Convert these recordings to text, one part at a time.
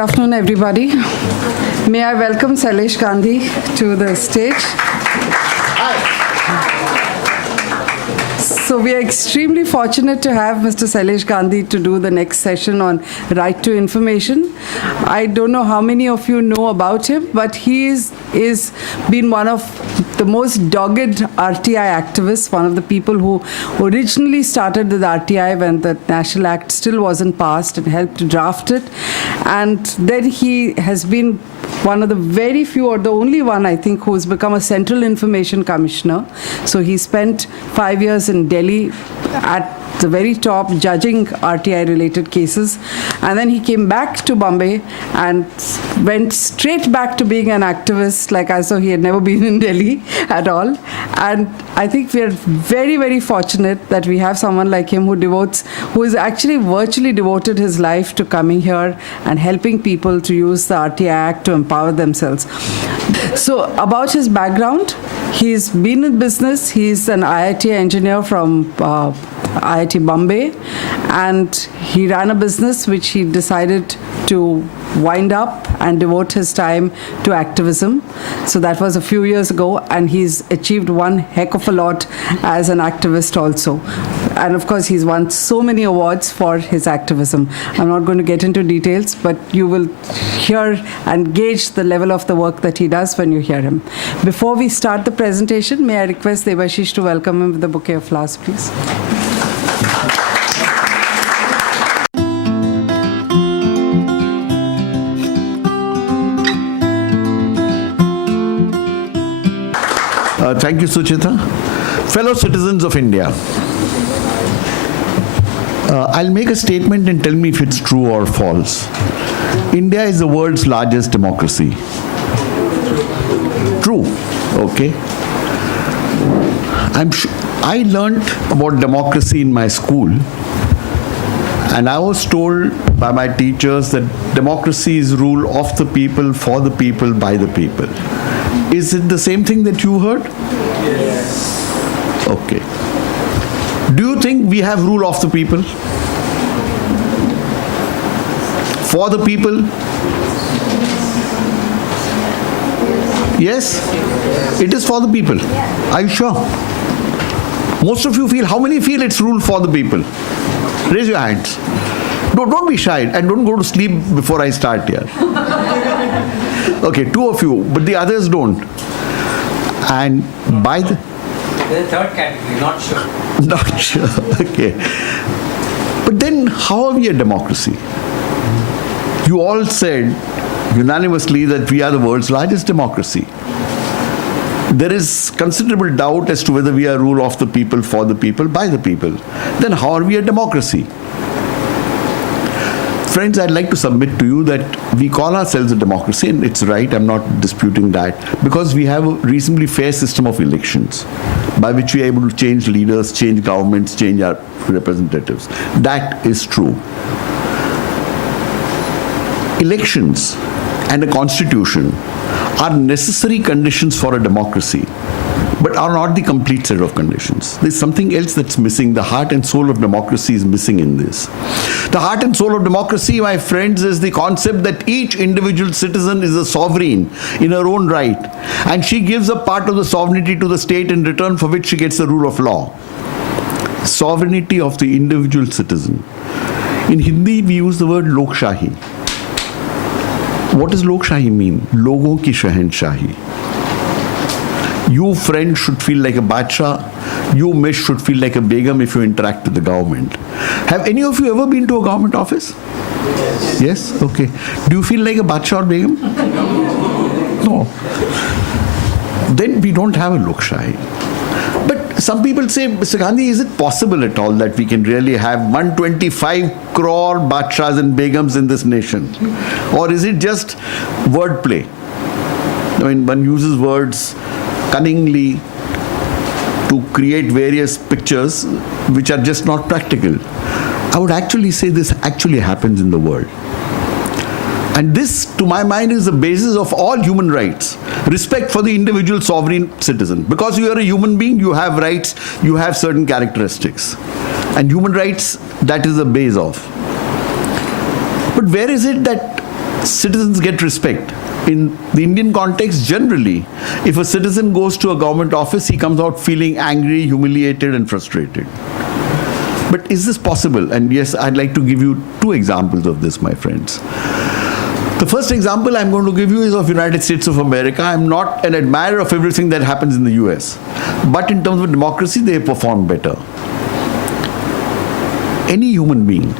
afternoon, everybody. May I welcome Shailesh Gandhi to the stage. So we are extremely fortunate to have Mr. Shailesh Gandhi to do the next session on right to information. I don't know how many of you know about him, but he is been one of the most dogged RTI activists, one of the people who originally started with RTI when the National Act still wasn't passed and helped draft it. And then he has been one of the very few, or the only one, I think, who's become a Central Information Commissioner. So he spent 5 years in Delhi at the very top judging RTI-related cases. And then he came back to Bombay and went straight back to being an activist. Like I saw, he had never been in Delhi at all. And I think we are very, very fortunate that we have someone like him who is actually virtually devoted his life to coming here and helping people to use the RTI Act to empower themselves. So about his background, he's been in business. He's an IIT engineer from IIT Bombay, and he ran a business which he decided to wind up and devote his time to activism. So that was a few years ago, and he's achieved one heck of a lot as an activist also. And of course, he's won so many awards for his activism. I'm not going to get into details, but you will hear and gauge the level of the work that he does when you hear him. Before we start the presentation, may I request Devashish to welcome him with a bouquet of flowers, please. Thank you, Suchita. Fellow citizens of India, I'll make a statement and tell me if it's true or false. India is the world's largest democracy. True. Okay. I learned about democracy in my school, and I was told by my teachers that democracy is rule of the people, for the people, by the people. Is it the same thing that you heard? Yes. Okay. Do you think we have rule of the people? For the people? Yes? It is for the people. Are you sure? Most of you feel, how many feel it's rule for the people? Raise your hands. Don't be shy, and don't go to sleep before I start here. Okay, 2 of you, but the others don't. And by the third category, not sure. Not sure, okay. But then how are we a democracy? You all said unanimously that we are the world's largest democracy. There is considerable doubt as to whether we are rule of the people, for the people, by the people. Then how are we a democracy? Friends, I'd like to submit to you that we call ourselves a democracy, and it's right, I'm not disputing that, because we have a reasonably fair system of elections by which we are able to change leaders, change governments, change our representatives. That is true. Elections and a constitution are necessary conditions for a democracy, but are not the complete set of conditions. There's something else that's missing. The heart and soul of democracy is missing in this. The heart and soul of democracy, my friends, is the concept that each individual citizen is a sovereign in her own right, and she gives a part of the sovereignty to the state in return for which she gets the rule of law. Sovereignty of the individual citizen. In Hindi, we use the word Lokshahi. What does Lokshahi mean? Logon ki shahenshahi. You, friend, should feel like a Badshah. You, miss, should feel like a Begum if you interact with the government. Have any of you ever been to a government office? Yes. Yes? Okay. Do you feel like a Badshah or Begum? No. Then we don't have a Lokshahi. But some people say, Mr. Gandhi, is it possible at all that we can really have 125 crore Badshahs and Begums in this nation? Or is it just wordplay? I mean, one uses words cunningly to create various pictures which are just not practical. I would actually say this actually happens in the world. And this, to my mind, is the basis of all human rights. Respect for the individual sovereign citizen. Because you are a human being, you have rights, you have certain characteristics. And human rights, that is the base of. But where is it that citizens get respect. In the Indian context, generally, if a citizen goes to a government office, he comes out feeling angry, humiliated, and frustrated. But is this possible? And yes, I'd like to give you two examples of this, my friends. The first example I'm going to give you is of United States of America. I'm not an admirer of everything that happens in the US. But in terms of democracy, they perform better. Any human being,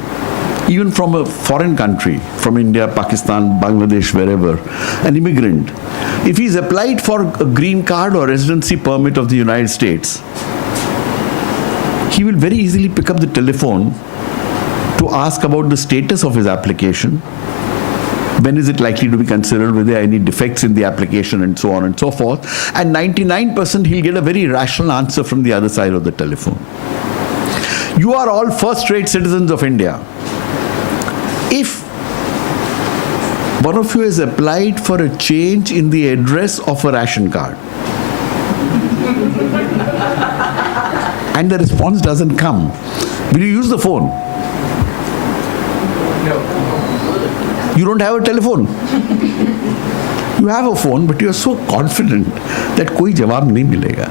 even from a foreign country, from India, Pakistan, Bangladesh, wherever, an immigrant, if he's applied for a green card or residency permit of the United States, he will very easily pick up the telephone to ask about the status of his application. When is it likely to be considered? Were there any defects in the application, and so on and so forth? And 99% he'll get a very rational answer from the other side of the telephone. You are all first-rate citizens of India. If one of you has applied for a change in the address of a ration card, and the response doesn't come, will you use the phone? No. You don't have a telephone. You have a phone, but you are so confident that koi jawab nahi milega.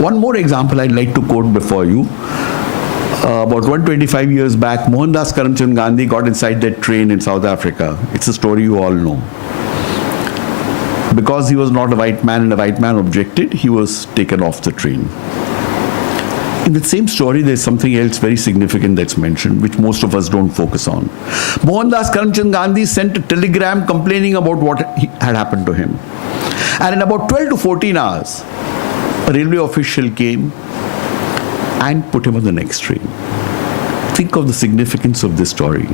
One more example I'd like to quote before you. About 125 years back, Mohandas Karamchand Gandhi got inside that train in South Africa. It's a story you all know. Because he was not a white man and a white man objected, he was taken off the train. In the same story, there's something else very significant that's mentioned, which most of us don't focus on. Mohandas Karamchand Gandhi sent a telegram complaining about what had happened to him. And in about 12 to 14 hours, a railway official came and put him on the next train. Think of the significance of this story.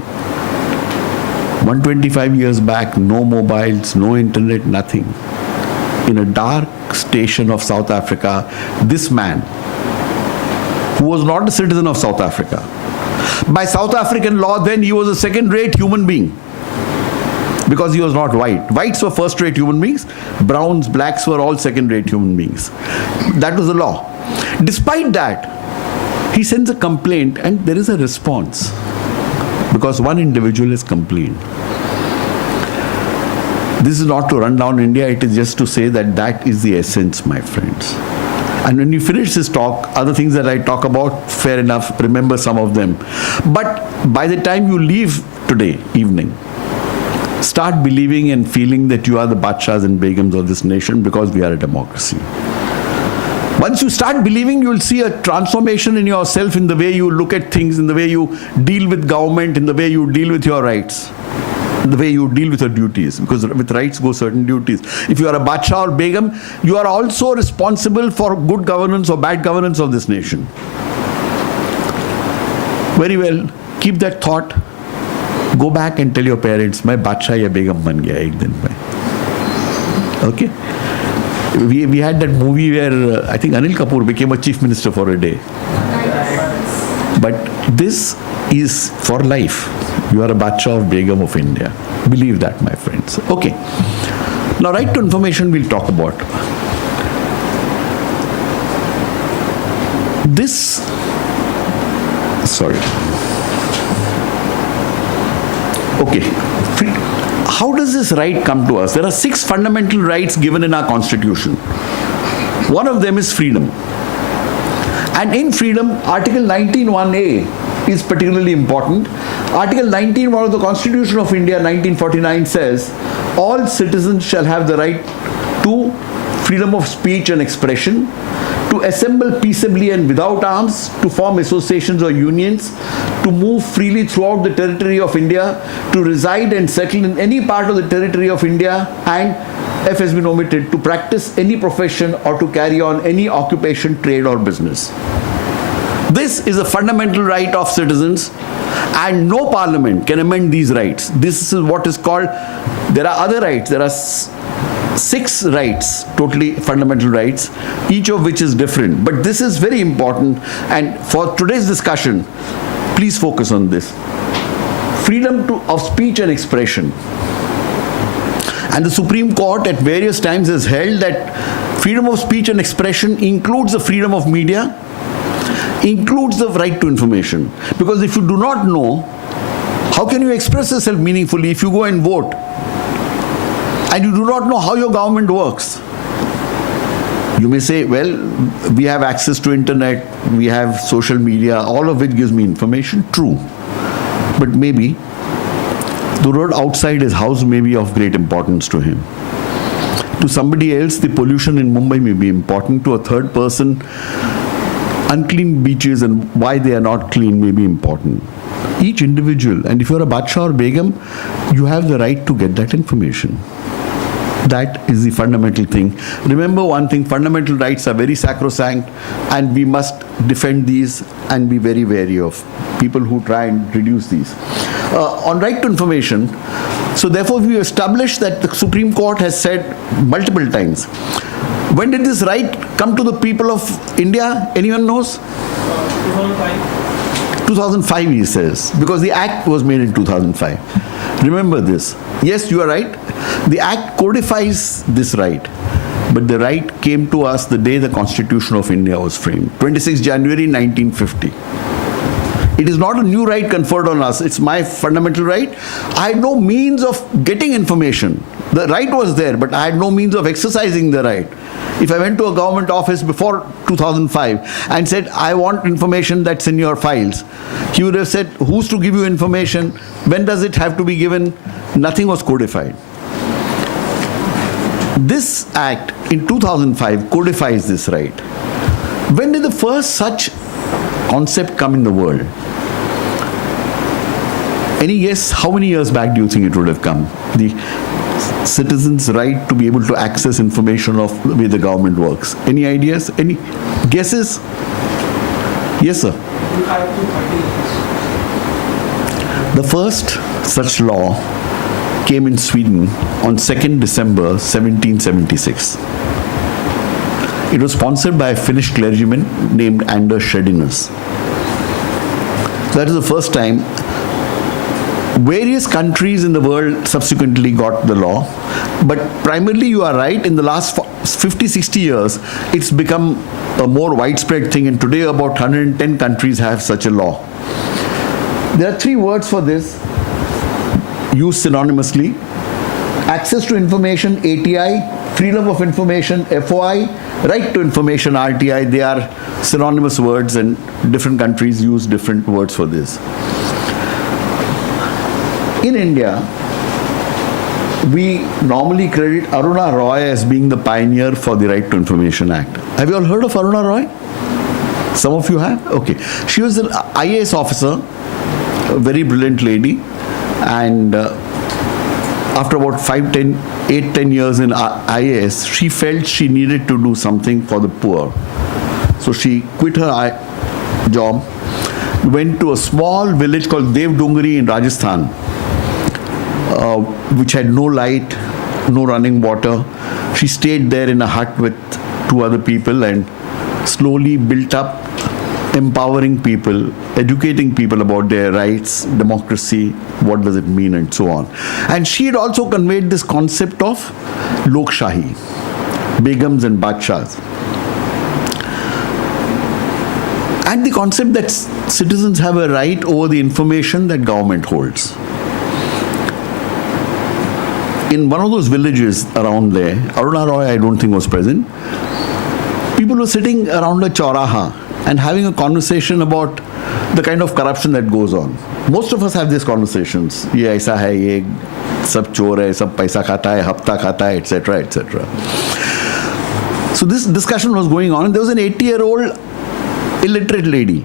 125 years back, no mobiles, no internet, nothing. In a dark station of South Africa, this man, who was not a citizen of South Africa, by South African law then he was a second-rate human being, because he was not white. Whites were first-rate human beings, browns, blacks were all second-rate human beings. That was the law. Despite that, he sends a complaint and there is a response, because one individual has complained. This is not to run down India, it is just to say that that is the essence, my friends. And when you finish this talk, other things that I talk about, fair enough, remember some of them. But by the time you leave today evening, start believing and feeling that you are the Badshahs and Begums of this nation, because we are a democracy. Once you start believing, you will see a transformation in yourself, in the way you look at things, in the way you deal with government, in the way you deal with your rights, in the way you deal with your duties, because with rights go certain duties. If you are a Badshah or Begum, you are also responsible for good governance or bad governance of this nation. Very well, keep that thought. Go back and tell your parents, "Main Badshah ya Begum ban gaya ek din mein." Okay? We had that movie where I think Anil Kapoor became a chief minister for a day. But this is for life. You are a Badshah of Begum of India. Believe that, my friends. Okay. Now, right to information we'll talk about. This, sorry. Okay. How does this right come to us? There are 6 fundamental rights given in our constitution. One of them is freedom. And in freedom, Article 19(1)(a) is particularly important. Article 19(1) of the Constitution of India, 1949 says, all citizens shall have the right to freedom of speech and expression, to assemble peaceably and without arms, to form associations or unions, to move freely throughout the territory of India, to reside and settle in any part of the territory of India, and, F has been omitted, to practice any profession or to carry on any occupation, trade or business. This is a fundamental right of citizens, and no parliament can amend these rights. This is what is called, there are other rights, there are 6 rights, totally fundamental rights, each of which is different. But this is very important, and for today's discussion, please focus on this. Freedom of speech and expression. And the Supreme Court at various times has held that freedom of speech and expression includes the freedom of media, includes the right to information. Because if you do not know How can you express yourself meaningfully if you go and vote and you do not know how your government works? You may say, well, we have access to internet, we have social media, all of it gives me information. True. But maybe the road outside his house may be of great importance to him. To somebody else, the pollution in Mumbai may be important. To a third person, unclean beaches and why they are not clean may be important. Each individual, and if you're a Badshah or Begum, you have the right to get that information. That is the fundamental thing. Remember one thing, fundamental rights are very sacrosanct, and we must defend these and be very wary of people who try and reduce these. On right to information, so therefore we established that the Supreme Court has said multiple times. When did this right come to the people of India? Anyone knows? 2005, he says, because the Act was made in 2005. Remember this. Yes, you are right. The Act codifies this right. But the right came to us the day the Constitution of India was framed, 26 January 1950. It is not a new right conferred on us. It's my fundamental right. I had no means of getting information. The right was there, but I had no means of exercising the right. If I went to a government office before 2005 and said, I want information that's in your files, he would have said, who's to give you information? When does it have to be given? Nothing was codified. This Act in 2005 codifies this right. When did the first such concept come in the world? Any guess how many years back do you think it would have come? The citizens' right to be able to access information of the way the government works. Any ideas? Any guesses? Yes, sir. The first such law came in Sweden on 2nd December 1776. It was sponsored by a Finnish clergyman named Anders Shedinus. That is the first time. Various countries in the world subsequently got the law, but primarily you are right, in the last 50-60 years, it's become a more widespread thing, and today about 110 countries have such a law. There are three words for this used synonymously. Access to information, ATI, freedom of information, FOI, right to information, RTI. They are synonymous words, and different countries use different words for this. In India, we normally credit Aruna Roy as being the pioneer for the Right to Information Act. Have you all heard of Aruna Roy? Some of you have? Okay. She was an IAS officer, a very brilliant lady, and after about 8-10 years in IAS, she felt she needed to do something for the poor. So she quit her job, went to a small village called Devdungari in Rajasthan, which had no light, no running water. She stayed there in a hut with 2 other people and slowly built up, empowering people, educating people about their rights, democracy, what does it mean, and so on. And she had also conveyed this concept of Lokshahi, Begums and Badshahs. And the concept that citizens have a right over the information that government holds. In one of those villages around there, Aruna Roy I don't think was present, people were sitting around a chauraha and having a conversation about the kind of corruption that goes on. Most of us have these conversations. Ye aisa hai, ye sab chor hai, sab paisa khata hai, hafta khata hai, etc., etc. So this discussion was going on, and there was an 80-year-old illiterate lady.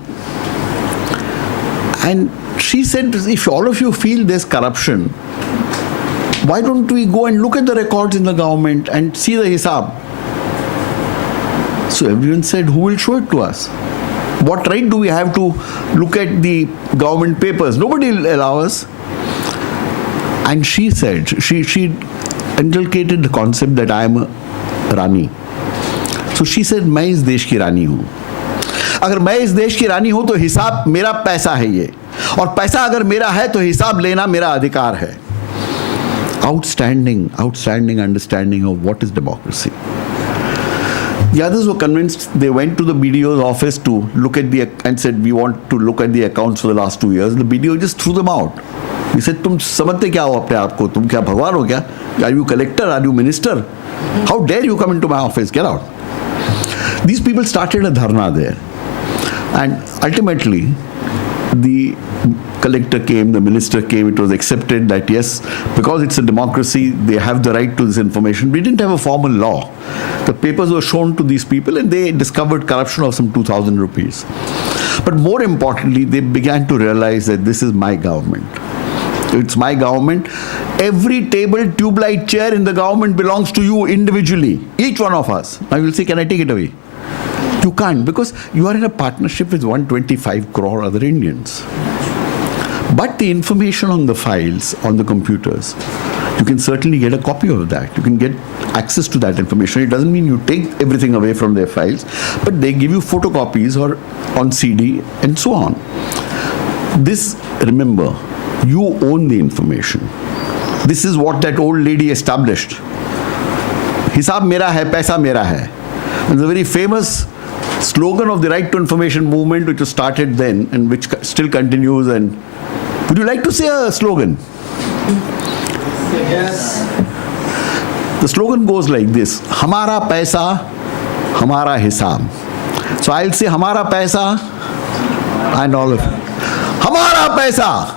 And she said, if all of you feel there's corruption, why don't we go and look at the records in the government and see the hisab? So everyone said, who will show it to us? What right do we have to look at the government papers? Nobody will allow us. And she said, she inculcated the concept that I am a Rani. So she said, मैं इस देश की रानी हूँ. अगर मैं इस देश की रानी हूँ तो हिसाब मेरा पैसा है ये. और पैसा अगर मेरा है तो हिसाब लेना मेरा अधिकार है. Outstanding understanding of what is democracy. The others were convinced. They went to the BDO's office to look at and said, we want to look at the accounts for the last 2 years. The BDO just threw them out. He said, तुम समझते क्या हो अपने आप को? तुम क्या भगवान हो क्या? Are you collector? Are you minister? How dare you come into my office? Get out. These people started a dharna there. And ultimately, the collector came, the minister came, it was accepted that yes, because it's a democracy, they have the right to this information. We didn't have a formal law. The papers were shown to these people and they discovered corruption of some 2,000 rupees. But more importantly, they began to realize that this is my government. It's my government. Every table, tube light chair in the government belongs to you individually, each one of us. Now you'll say, can I take it away? You can't, because you are in a partnership with 125 crore other Indians. But the information on the files, on the computers, you can certainly get a copy of that. You can get access to that information. It doesn't mean you take everything away from their files, but they give you photocopies or on CD and so on. This, remember, you own the information. This is what that old lady established. Hisab mera hai, paisa mera hai. It's a very famous slogan of the Right to Information movement, which was started then and which still continues. And would you like to say a slogan? Yes. The slogan goes like this: Hamara paisa, hamara hisab. So I'll say hamara paisa, and all of you. Hamara paisa.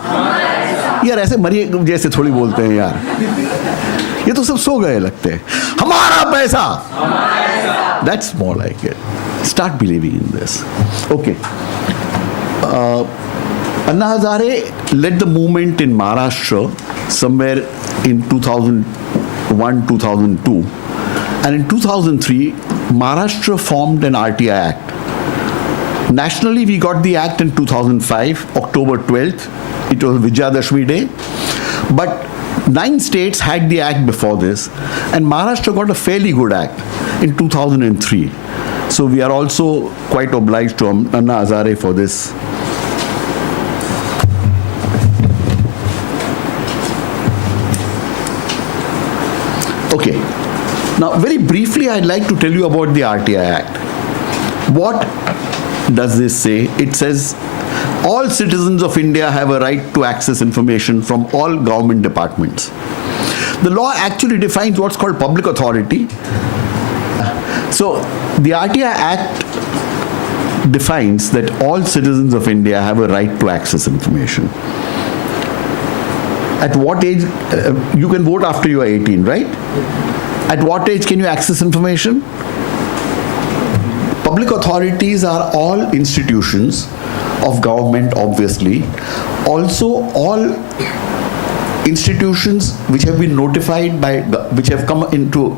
यार ऐसे मरी जैसे थोड़ी बोलते हैं यार. ये तो सब सो गए लगते हैं. हमारा पैसा. That's more like it. Start believing in this. Okay. Anna Hazare led the movement in Maharashtra somewhere in 2001, 2002. And in 2003, Maharashtra formed an RTI Act. Nationally, we got the act in 2005, October 12th. It was Vijayadashmi Day. But 9 states had the act before this. And Maharashtra got a fairly good act in 2003. So we are also quite obliged to Anna Hazare for this. Okay. Now, very briefly, I'd like to tell you about the RTI Act. What does this say? It says, all citizens of India have a right to access information from all government departments. The law actually defines what's called public authority. So, the RTI Act defines that all citizens of India have a right to access information. At what age? You can vote after you are 18, right? At what age can you access information? Public authorities are all institutions of government, obviously. Also, all institutions which have been notified by, which have come into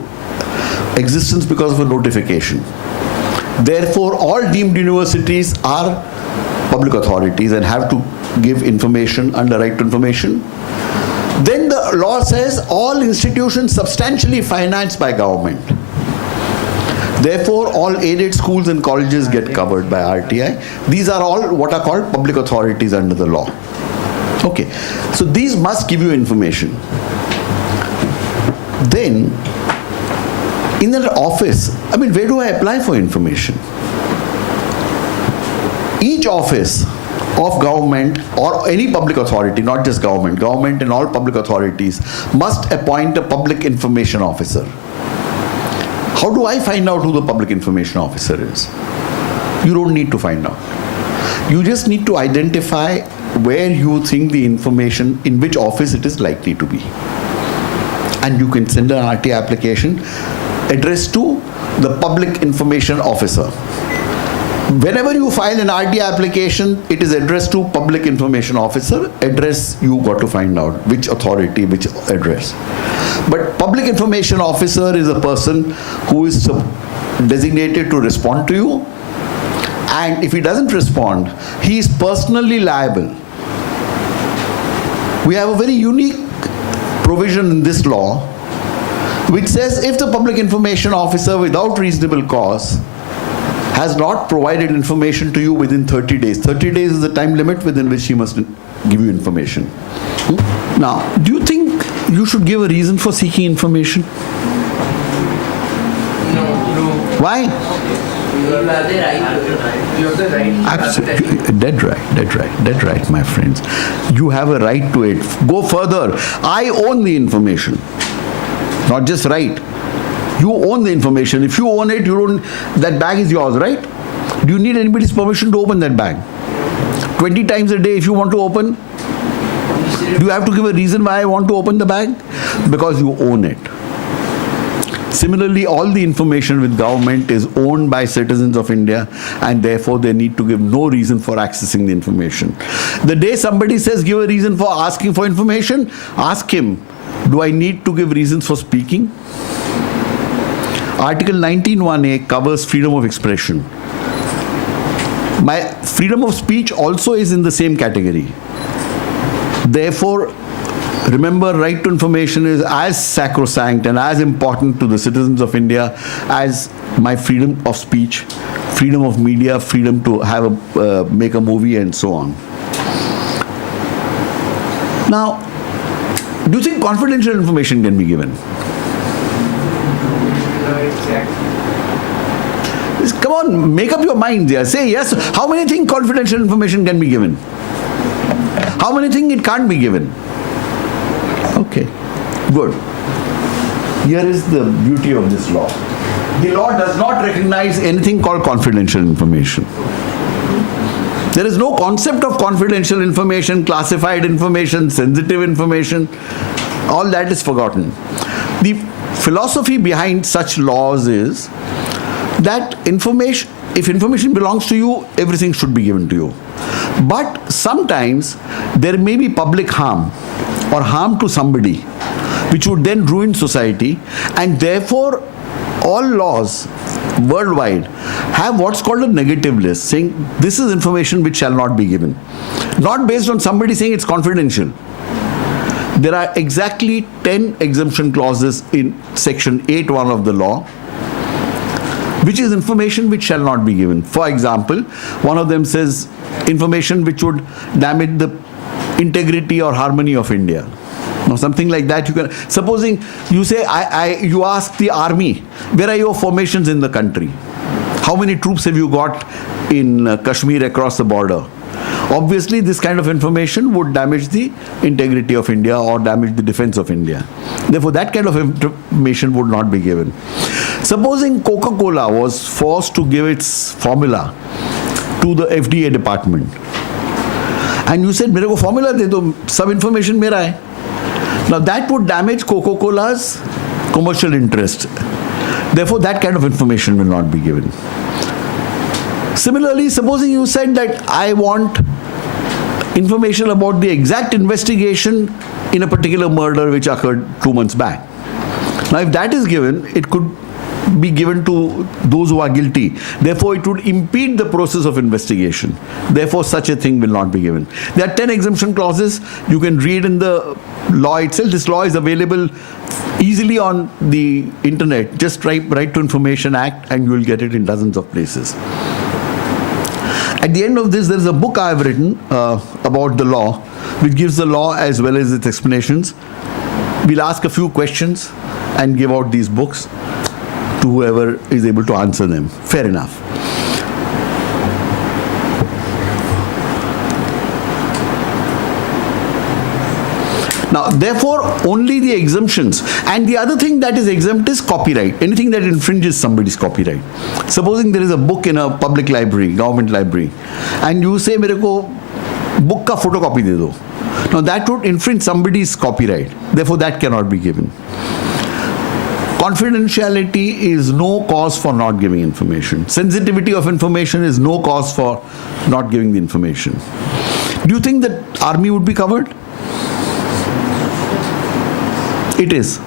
existence because of a notification. Therefore, all deemed universities are public authorities and have to give information under right to information. Then the law says all institutions substantially financed by government. Therefore, all aided schools and colleges get covered by RTI. These are all what are called public authorities under the law. Okay, so these must give you information. Then, in an office, I mean, where do I apply for information? Each office of government or any public authority, not just government, government and all public authorities must appoint a public information officer. How do I find out who the public information officer is? You don't need to find out. You just need to identify where you think the information, in which office it is likely to be. And you can send an RTI application addressed to the public information officer. Whenever you file an RTI application, it is addressed to public information officer. Address, you got to find out which authority, which address. But public information officer is a person who is designated to respond to you. And if he doesn't respond, he is personally liable. We have a very unique provision in this law which says if the public information officer without reasonable cause has not provided information to you within 30 days. 30 days is the time limit within which he must give you information. Now, do you think you should give a reason for seeking information? No. Why? You have the right. You have the right. Absolutely. Dead right, my friends. You have a right to it. Go further. I own the information. Not just right. You own the information. If you own it, you don't, that bag is yours, right? Do you need anybody's permission to open that bag? 20 times a day if you want to open? Do you have to give a reason why I want to open the bag? Because you own it. Similarly, all the information with government is owned by citizens of India, and therefore they need to give no reason for accessing the information. The day somebody says give a reason for asking for information, ask him, do I need to give reasons for speaking? Article 19(1)(a) covers freedom of expression. My freedom of speech also is in the same category. Therefore, remember, right to information is as sacrosanct and as important to the citizens of India as my freedom of speech, freedom of media, freedom to have make a movie, and so on. Now, do you think confidential information can be given? Come on, make up your mind there. Say yes. How many think confidential information can be given? How many think it can't be given? Okay, good. Here is the beauty of this law. The law does not recognize anything called confidential information. There is no concept of confidential information, classified information, sensitive information. All that is forgotten. The philosophy behind such laws is that if information belongs to you, everything should be given to you. But sometimes there may be public harm or harm to somebody which would then ruin society, and therefore all laws worldwide have what's called a negative list, saying this is information which shall not be given. Not based on somebody saying it's confidential. There are exactly 10 exemption clauses in section 8(1) of the law, which is information which shall not be given. For example, one of them says information which would damage the integrity or harmony of India. Now, something like that you can, supposing you say, you ask the army, where are your formations in the country? How many troops have you got in Kashmir across the border? Obviously, this kind of information would damage the integrity of India or damage the defense of India. Therefore, that kind of information would not be given. Supposing Coca-Cola was forced to give its formula to the FDA department, and you said, "Mere ko formula de do, sab information mera hai." Now, that would damage Coca-Cola's commercial interest. Therefore, that kind of information will not be given. Similarly, supposing you said that I want information about the exact investigation in a particular murder which occurred 2 months back. Now, if that is given, it could be given to those who are guilty. Therefore, it would impede the process of investigation. Therefore, such a thing will not be given. There are 10 exemption clauses. You can read in the law itself. This law is available easily on the internet. Just write Right to Information Act and you will get it in dozens of places. At the end of this, there is a book I have written about the law, which gives the law as well as its explanations. We'll ask a few questions and give out these books to whoever is able to answer them. Fair enough. Now, therefore, only the exemptions. And the other thing that is exempt is copyright. Anything that infringes somebody's copyright. Supposing there is a book in a public library, government library, and you say, "Mere ko book ka photocopy de do." Now, that would infringe somebody's copyright. Therefore, that cannot be given. Confidentiality is no cause for not giving information. Sensitivity of information is no cause for not giving the information. Do you think that army would be covered? It is.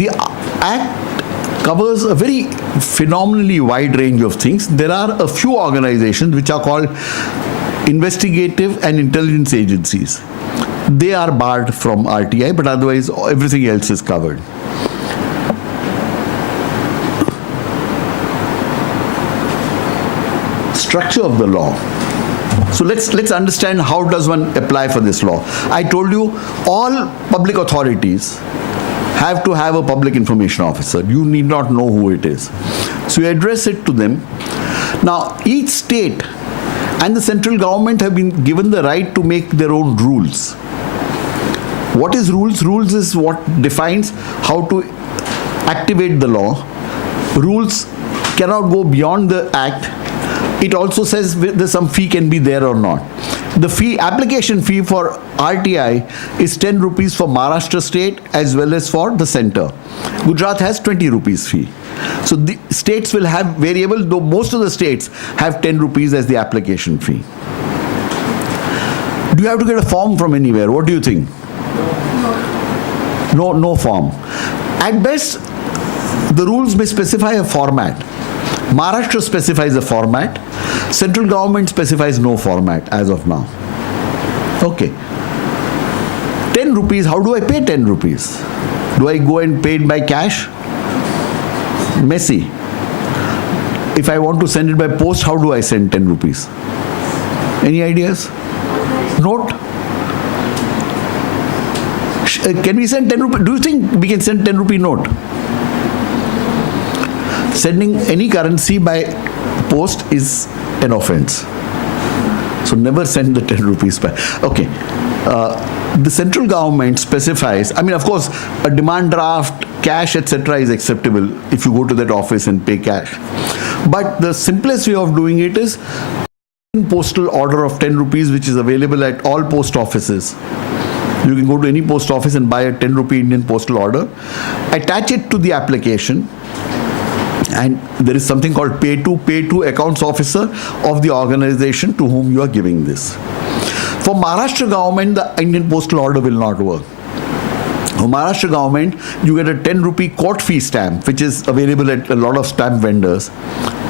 The Act covers a very phenomenally wide range of things. There are a few organizations which are called investigative and intelligence agencies. They are barred from RTI, but otherwise everything else is covered. Structure of the law. So let's understand how does one apply for this law. I told you all public authorities have to have a public information officer. You need not know who it is. So you address it to them. Now, each state and the central government have been given the right to make their own rules. What is rules? Rules is what defines how to activate the law. Rules cannot go beyond the act. It also says whether some fee can be there or not. The fee, application fee for RTI is 10 rupees for Maharashtra state as well as for the center. Gujarat has 20 rupees fee. So the states will have variable, though most of the states have 10 rupees as the application fee. Do you have to get a form from anywhere? What do you think? No form. At best, the rules may specify a format. Maharashtra specifies a format. Central government specifies no format as of now. Okay. 10 rupees, how do I pay 10 rupees? Do I go and pay it by cash? Messy. If I want to send it by post, how do I send 10 rupees? Any ideas? Note? Can we send 10 rupees? Do you think we can send 10 rupee note? Sending any currency by post is an offense. So never send the 10 rupees by. Okay. The central government specifies, I mean, of course, a demand draft, cash, etc. is acceptable if you go to that office and pay cash. But the simplest way of doing it is postal order of 10 rupees, which is available at all post offices. You can go to any post office and buy a 10 rupee Indian postal order, attach it to the application, and there is something called pay to accounts officer of the organization to whom you are giving this. For Maharashtra government, the Indian postal order will not work. For Maharashtra government, you get a 10 rupee court fee stamp, which is available at a lot of stamp vendors.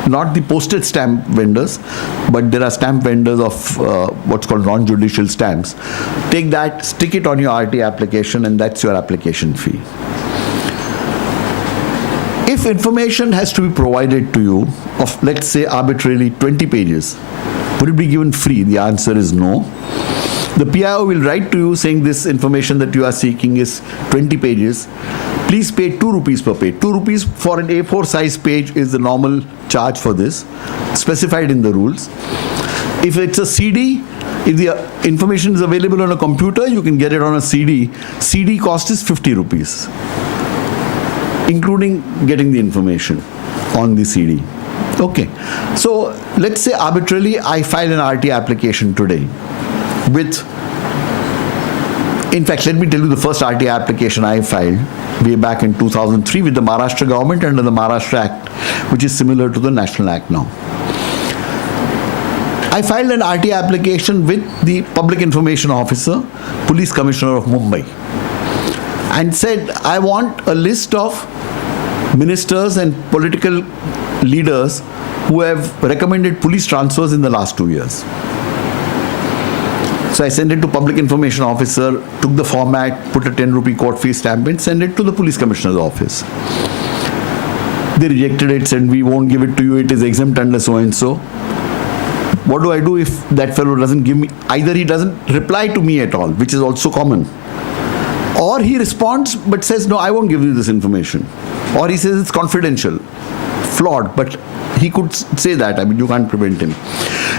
Not the postage stamp vendors, but there are stamp vendors of what's called non-judicial stamps. Take that, stick it on your RTI application, and that's your application fee. If information has to be provided to you of, let's say, arbitrarily 20 pages, would it be given free? The answer is no. The PIO will write to you saying this information that you are seeking is 20 pages. Please pay 2 rupees per page. 2 rupees for an A4 size page is the normal charge for this, specified in the rules. If it's a CD, if the information is available on a computer, you can get it on a CD. CD cost is 50 rupees, including getting the information on the CD. Okay, so let's say arbitrarily I file an RTI application today with, in fact, let me tell you the first RTI application I filed way back in 2003 with the Maharashtra government under the Maharashtra Act, which is similar to the National Act now. I filed an RTI application with the Public Information Officer, Police Commissioner of Mumbai, and said, I want a list of ministers and political leaders who have recommended police transfers in the last 2 years. So I sent it to Public Information Officer, took the format, put a 10 rupee court fee stamp and sent it to the Police Commissioner's office. They rejected it, said we won't give it to you, it is exempt under so and so. What do I do if that fellow doesn't give me, either he doesn't reply to me at all, which is also common, or he responds but says, no, I won't give you this information. Or he says it's confidential. Flawed, but he could say that. I mean, you can't prevent him.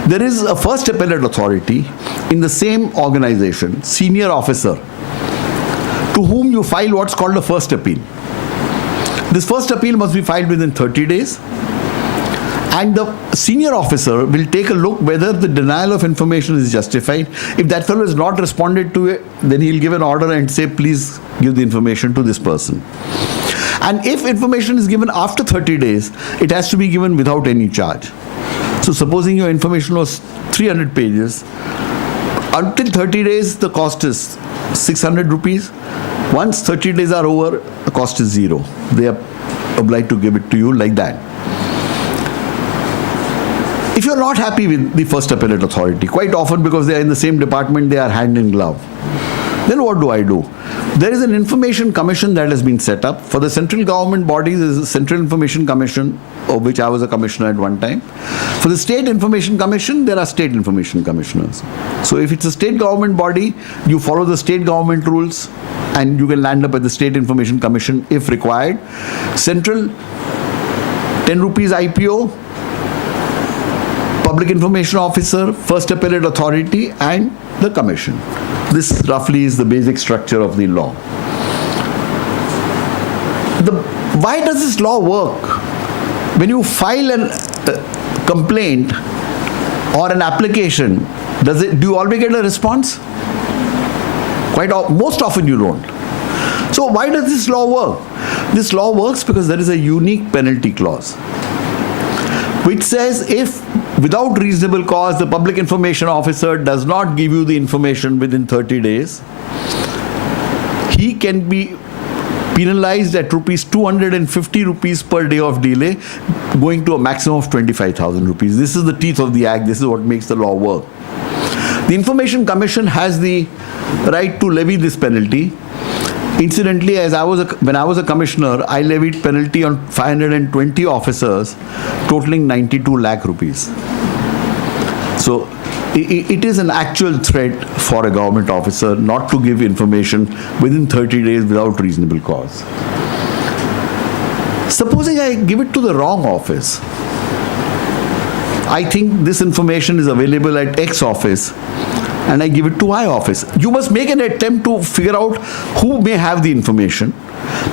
There is a first appellate authority in the same organization, senior officer, to whom you file what's called a first appeal. This first appeal must be filed within 30 days. And the senior officer will take a look whether the denial of information is justified. If that fellow is not responded to it, then he'll give an order and say, please give the information to this person. And if information is given after 30 days, it has to be given without any charge. So supposing your information was 300 pages, until 30 days, the cost is 600 rupees. Once 30 days are over, the cost is 0. They are obliged to give it to you like that. If you're not happy with the first appellate authority, quite often because they are in the same department, they are hand in glove. Then what do? There is an information commission that has been set up. For the central government bodies, there is a Central Information Commission, of which I was a commissioner at one time. For the State Information Commission, there are state information commissioners. So if it's a state government body, you follow the state government rules and you can land up at the State Information Commission if required. Central, 10 rupees IPO, Public Information Officer, First Appellate Authority, and the Commission. This roughly is the basic structure of the law. Why does this law work? When you file a complaint or an application, do you always get a response? Most often you don't. So why does this law work? This law works because there is a unique penalty clause, which says if without reasonable cause the public information officer does not give you the information within 30 days, he can be penalized at 250 rupees per day of delay, going to a maximum of 25,000 rupees. This is the teeth of the act. This is what makes the law work. The Information Commission has the right to levy this penalty. Incidentally, when I was a commissioner, I levied penalty on 520 officers, totaling 92 lakh rupees. So it is an actual threat for a government officer not to give information within 30 days without reasonable cause. Supposing I give it to the wrong office. I think this information is available at X office, and I give it to Y office. You must make an attempt to figure out who may have the information,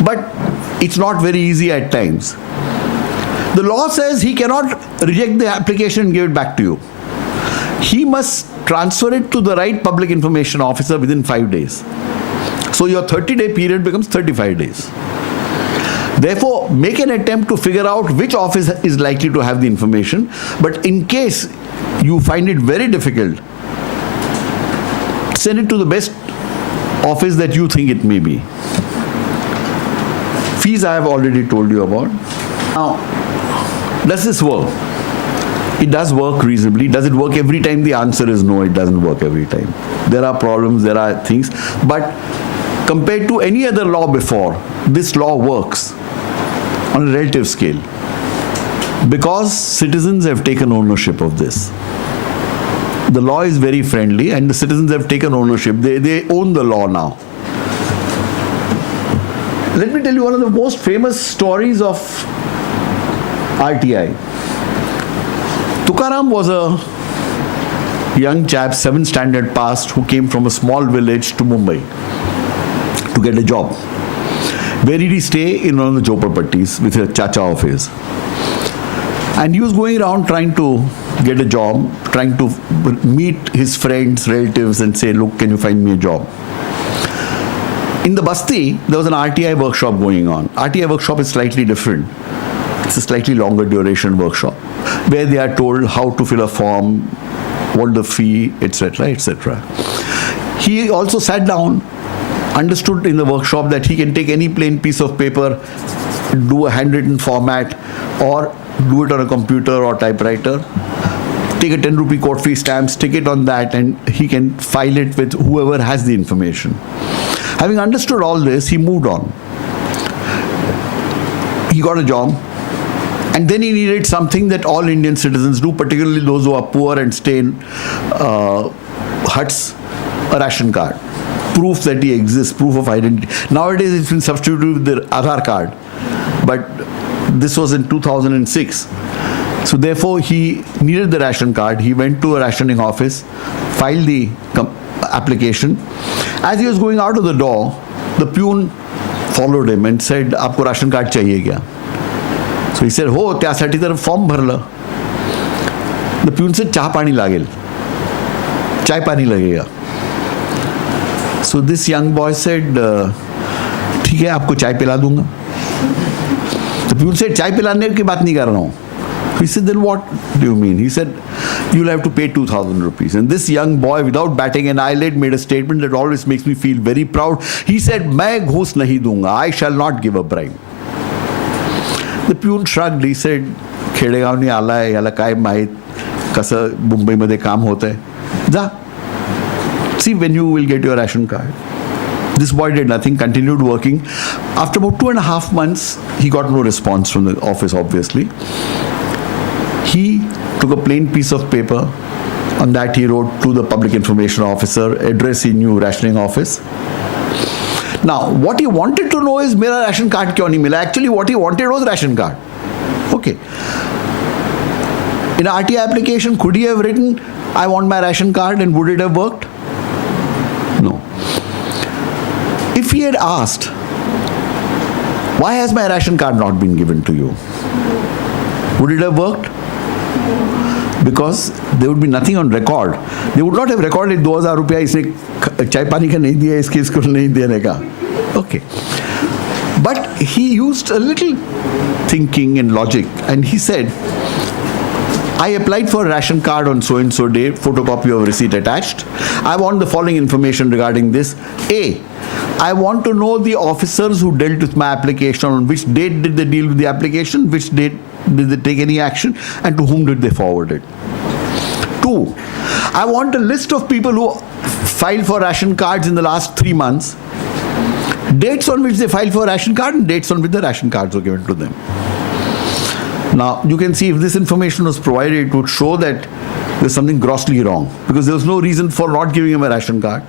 but it's not very easy at times. The law says he cannot reject the application and give it back to you. He must transfer it to the right public information officer within 5 days. So your 30-day period becomes 35 days. Therefore, make an attempt to figure out which office is likely to have the information, but in case you find it very difficult, send it to the best office that you think it may be. Fees I have already told you about. Now, does this work? It does work reasonably. Does it work every time? The answer is no, it doesn't work every time. There are problems, there are things, but compared to any other law before, this law works on a relative scale because citizens have taken ownership of this. The law is very friendly and the citizens have taken ownership. They own the law now. Let me tell you one of the most famous stories of RTI. Tukaram was a young chap, 7th standard passed, who came from a small village to Mumbai to get a job. Where did he stay? In one of the Jhopparpattis with a chacha of his. And he was going around trying to get a job, trying to meet his friends, relatives and say, look, can you find me a job? In the Basti, there was an RTI workshop going on. RTI workshop is slightly different. It's a slightly longer duration workshop where they are told how to fill a form, what the fee, etc., etc. He also sat down, understood in the workshop that he can take any plain piece of paper, do a handwritten format, or do it on a computer or typewriter, take a 10 rupee court fee stamp, stick it on that, and he can file it with whoever has the information. Having understood all this, he moved on. He got a job. And then he needed something that all Indian citizens do, particularly those who are poor and stay in huts, a ration card. Proof that he exists, proof of identity. Nowadays it's been substituted with the Aadhaar card. But this was in 2006. So therefore he needed the ration card. He went to a rationing office, filed the application. As he was going out of the door, the peon followed him and said, "Aapko ration card chahiye kya?" So he said, "Ho, त्यासाठी तर form भरलं." The peon said, "Cha pani लागेल, चाय पानी लगेगा." So this young boy said, "ठीक है, आपको चाय पिला दूंगा." The peon said, "चाय पिलाने की बात नहीं कर रहा हूँ." He said, "Then what do you mean?" He said, "You'll have to pay 2,000 rupees. And this young boy, without batting an eyelid, made a statement that always makes me feel very proud. He said, "मैं घूस नहीं दूंगा. I shall not give a bribe." The peon shrugged. He said, "खेडेगावनी आलाय, याला काय माहित कसं मुंबईमध्ये काम होतंय. जा. See when you will get your ration card." This boy did nothing, continued working. After about 2.5 months, he got no response from the office, obviously. He took a plain piece of paper. On that, he wrote to the public information officer, address he knew, rationing office. Now, what he wanted to know is, मेरा ration card क्यों नहीं मिला? Actually, what he wanted was ration card. Okay. In RTI application, could he have written, I want my ration card, and would it have worked? No. If he had asked, why has my ration card not been given to you? Would it have worked? Because there would be nothing on record. They would not have recorded 2,000 रुपया इसने चाय पानी का नहीं दिया, इसके इसको नहीं देने का. Okay. But he used a little thinking and logic, and he said, I applied for a ration card on so-and-so day, photocopy of receipt attached. I want the following information regarding this. A, I want to know the officers who dealt with my application, on which date did they deal with the application, which date did they take any action, and to whom did they forward it. 2, I want a list of people who filed for ration cards in the last 3 months, dates on which they filed for ration card and dates on which the ration cards were given to them. Now, you can see if this information was provided, it would show that there's something grossly wrong, because there was no reason for not giving him a ration card.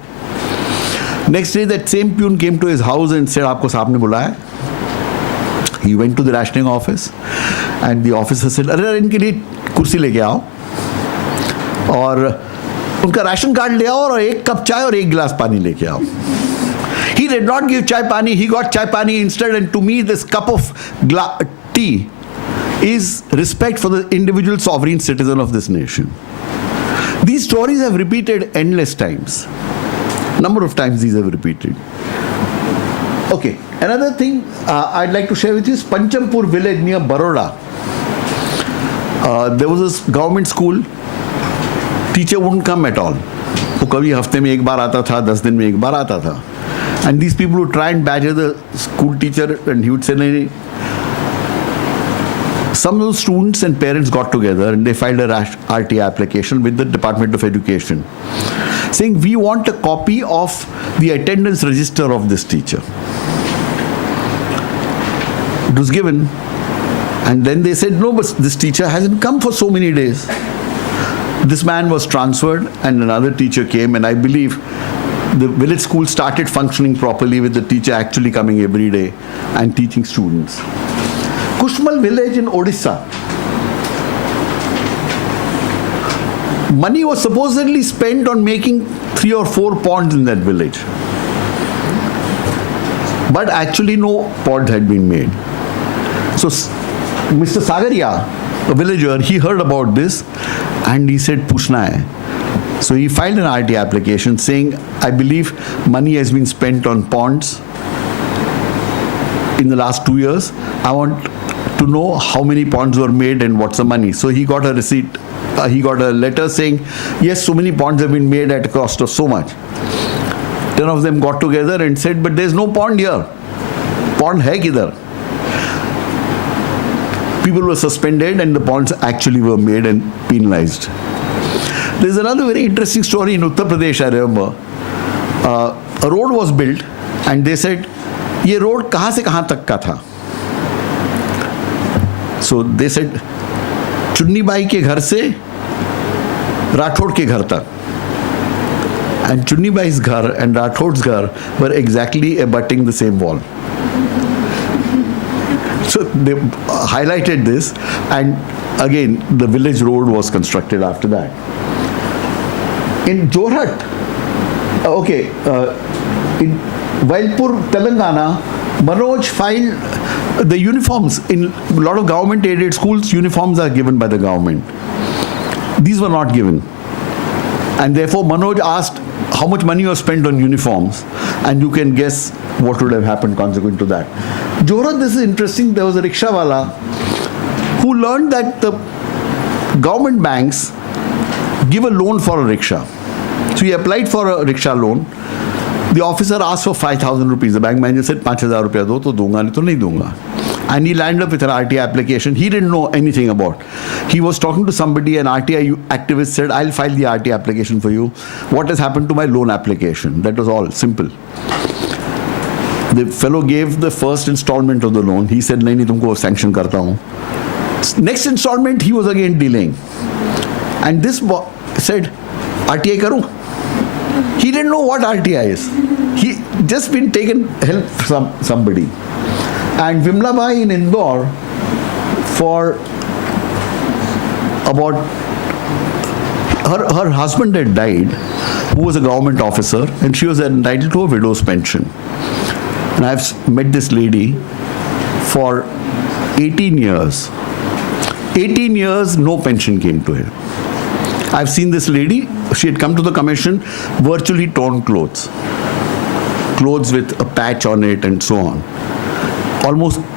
Next day, that same peon came to his house and said, "Aapko saab ne bulaya." He went to the rationing office, and the officer said, "अरे इनके लिए कुर्सी लेके आओ और उनका ration card ले आओ और एक कप चाय और एक गिलास पानी लेके आओ." He did not give chai pani, he got chai pani instead, and to me this cup of tea is respect for the individual sovereign citizen of this nation. These stories have repeated endless times. Number of times these have repeated. Okay, another thing I'd like to share with you is Panchampur village near Baroda. There was this government school. Teacher wouldn't come at all. वो कभी हफ्ते में एक बार आता था, 10 दिन में एक बार आता था. And these people would try and badger the school teacher, and he would say, "Nahi." Some of the students and parents got together and they filed a RTI application with the Department of Education, saying, "We want a copy of the attendance register of this teacher." It was given, and then they said, "No, but this teacher hasn't come for so many days." This man was transferred and another teacher came, and I believe the village school started functioning properly with the teacher actually coming every day and teaching students. Kushmal village in Odisha. Money was supposedly spent on making 3 or 4 ponds in that village. But actually no ponds had been made. So Mr. Sagaria, a villager, he heard about this and he said, "Pushna hai." So he filed an RTI application saying, "I believe money has been spent on ponds in the last 2 years. I want to know how many ponds were made and what's the money." So he got a receipt. He got a letter saying, "Yes, so many ponds have been made at a cost of so much." 10 of them got together and said, "But there's no pond here. Pond hai kidhar?" People were suspended and the ponds actually were made and penalized. There's another very interesting story in Uttar Pradesh, I remember. A road was built and they said, "Ye road kahan se kahan tak ka tha?" So they said, "Chunni Bai ke ghar se Rathod ke ghar tak." And Chunni Bai's ghar and Rathod's ghar were exactly abutting the same wall. So they highlighted this, and again the village road was constructed after that. In Jorhat, in Vailpur, Telangana, Manoj filed the uniforms. In a lot of government aided schools, uniforms are given by the government. These were not given. And therefore Manoj asked how much money was spent on uniforms, and you can guess what would have happened consequent to that. Jorhat, this is interesting. There was a rickshawala who learned that the government banks give a loan for a rickshaw. So he applied for a rickshaw loan. The officer asked for 5,000 rupees. The bank manager said, 5,000 rupees do to dunga, nahi to nahi dunga. And he landed up with an RTI application. He didn't know anything about. He was talking to somebody, an RTI activist said, "I'll file the RTI application for you. What has happened to my loan application?" That was all, simple. The fellow gave the first installment of the loan. He said, nahi, tumko sanction karta hu. Next installment, he was again delaying. And this said, RTI karu. He didn't know what RTI is. He just been taken help from somebody. And Vimla Bhai in Indore, for about, her husband had died, who was a government officer, and she was entitled to a widow's pension. And I've met this lady for 18 years. 18 years, no pension came to her. I've seen this lady, she had come to the commission, virtually torn clothes. Clothes with a patch on it and so on.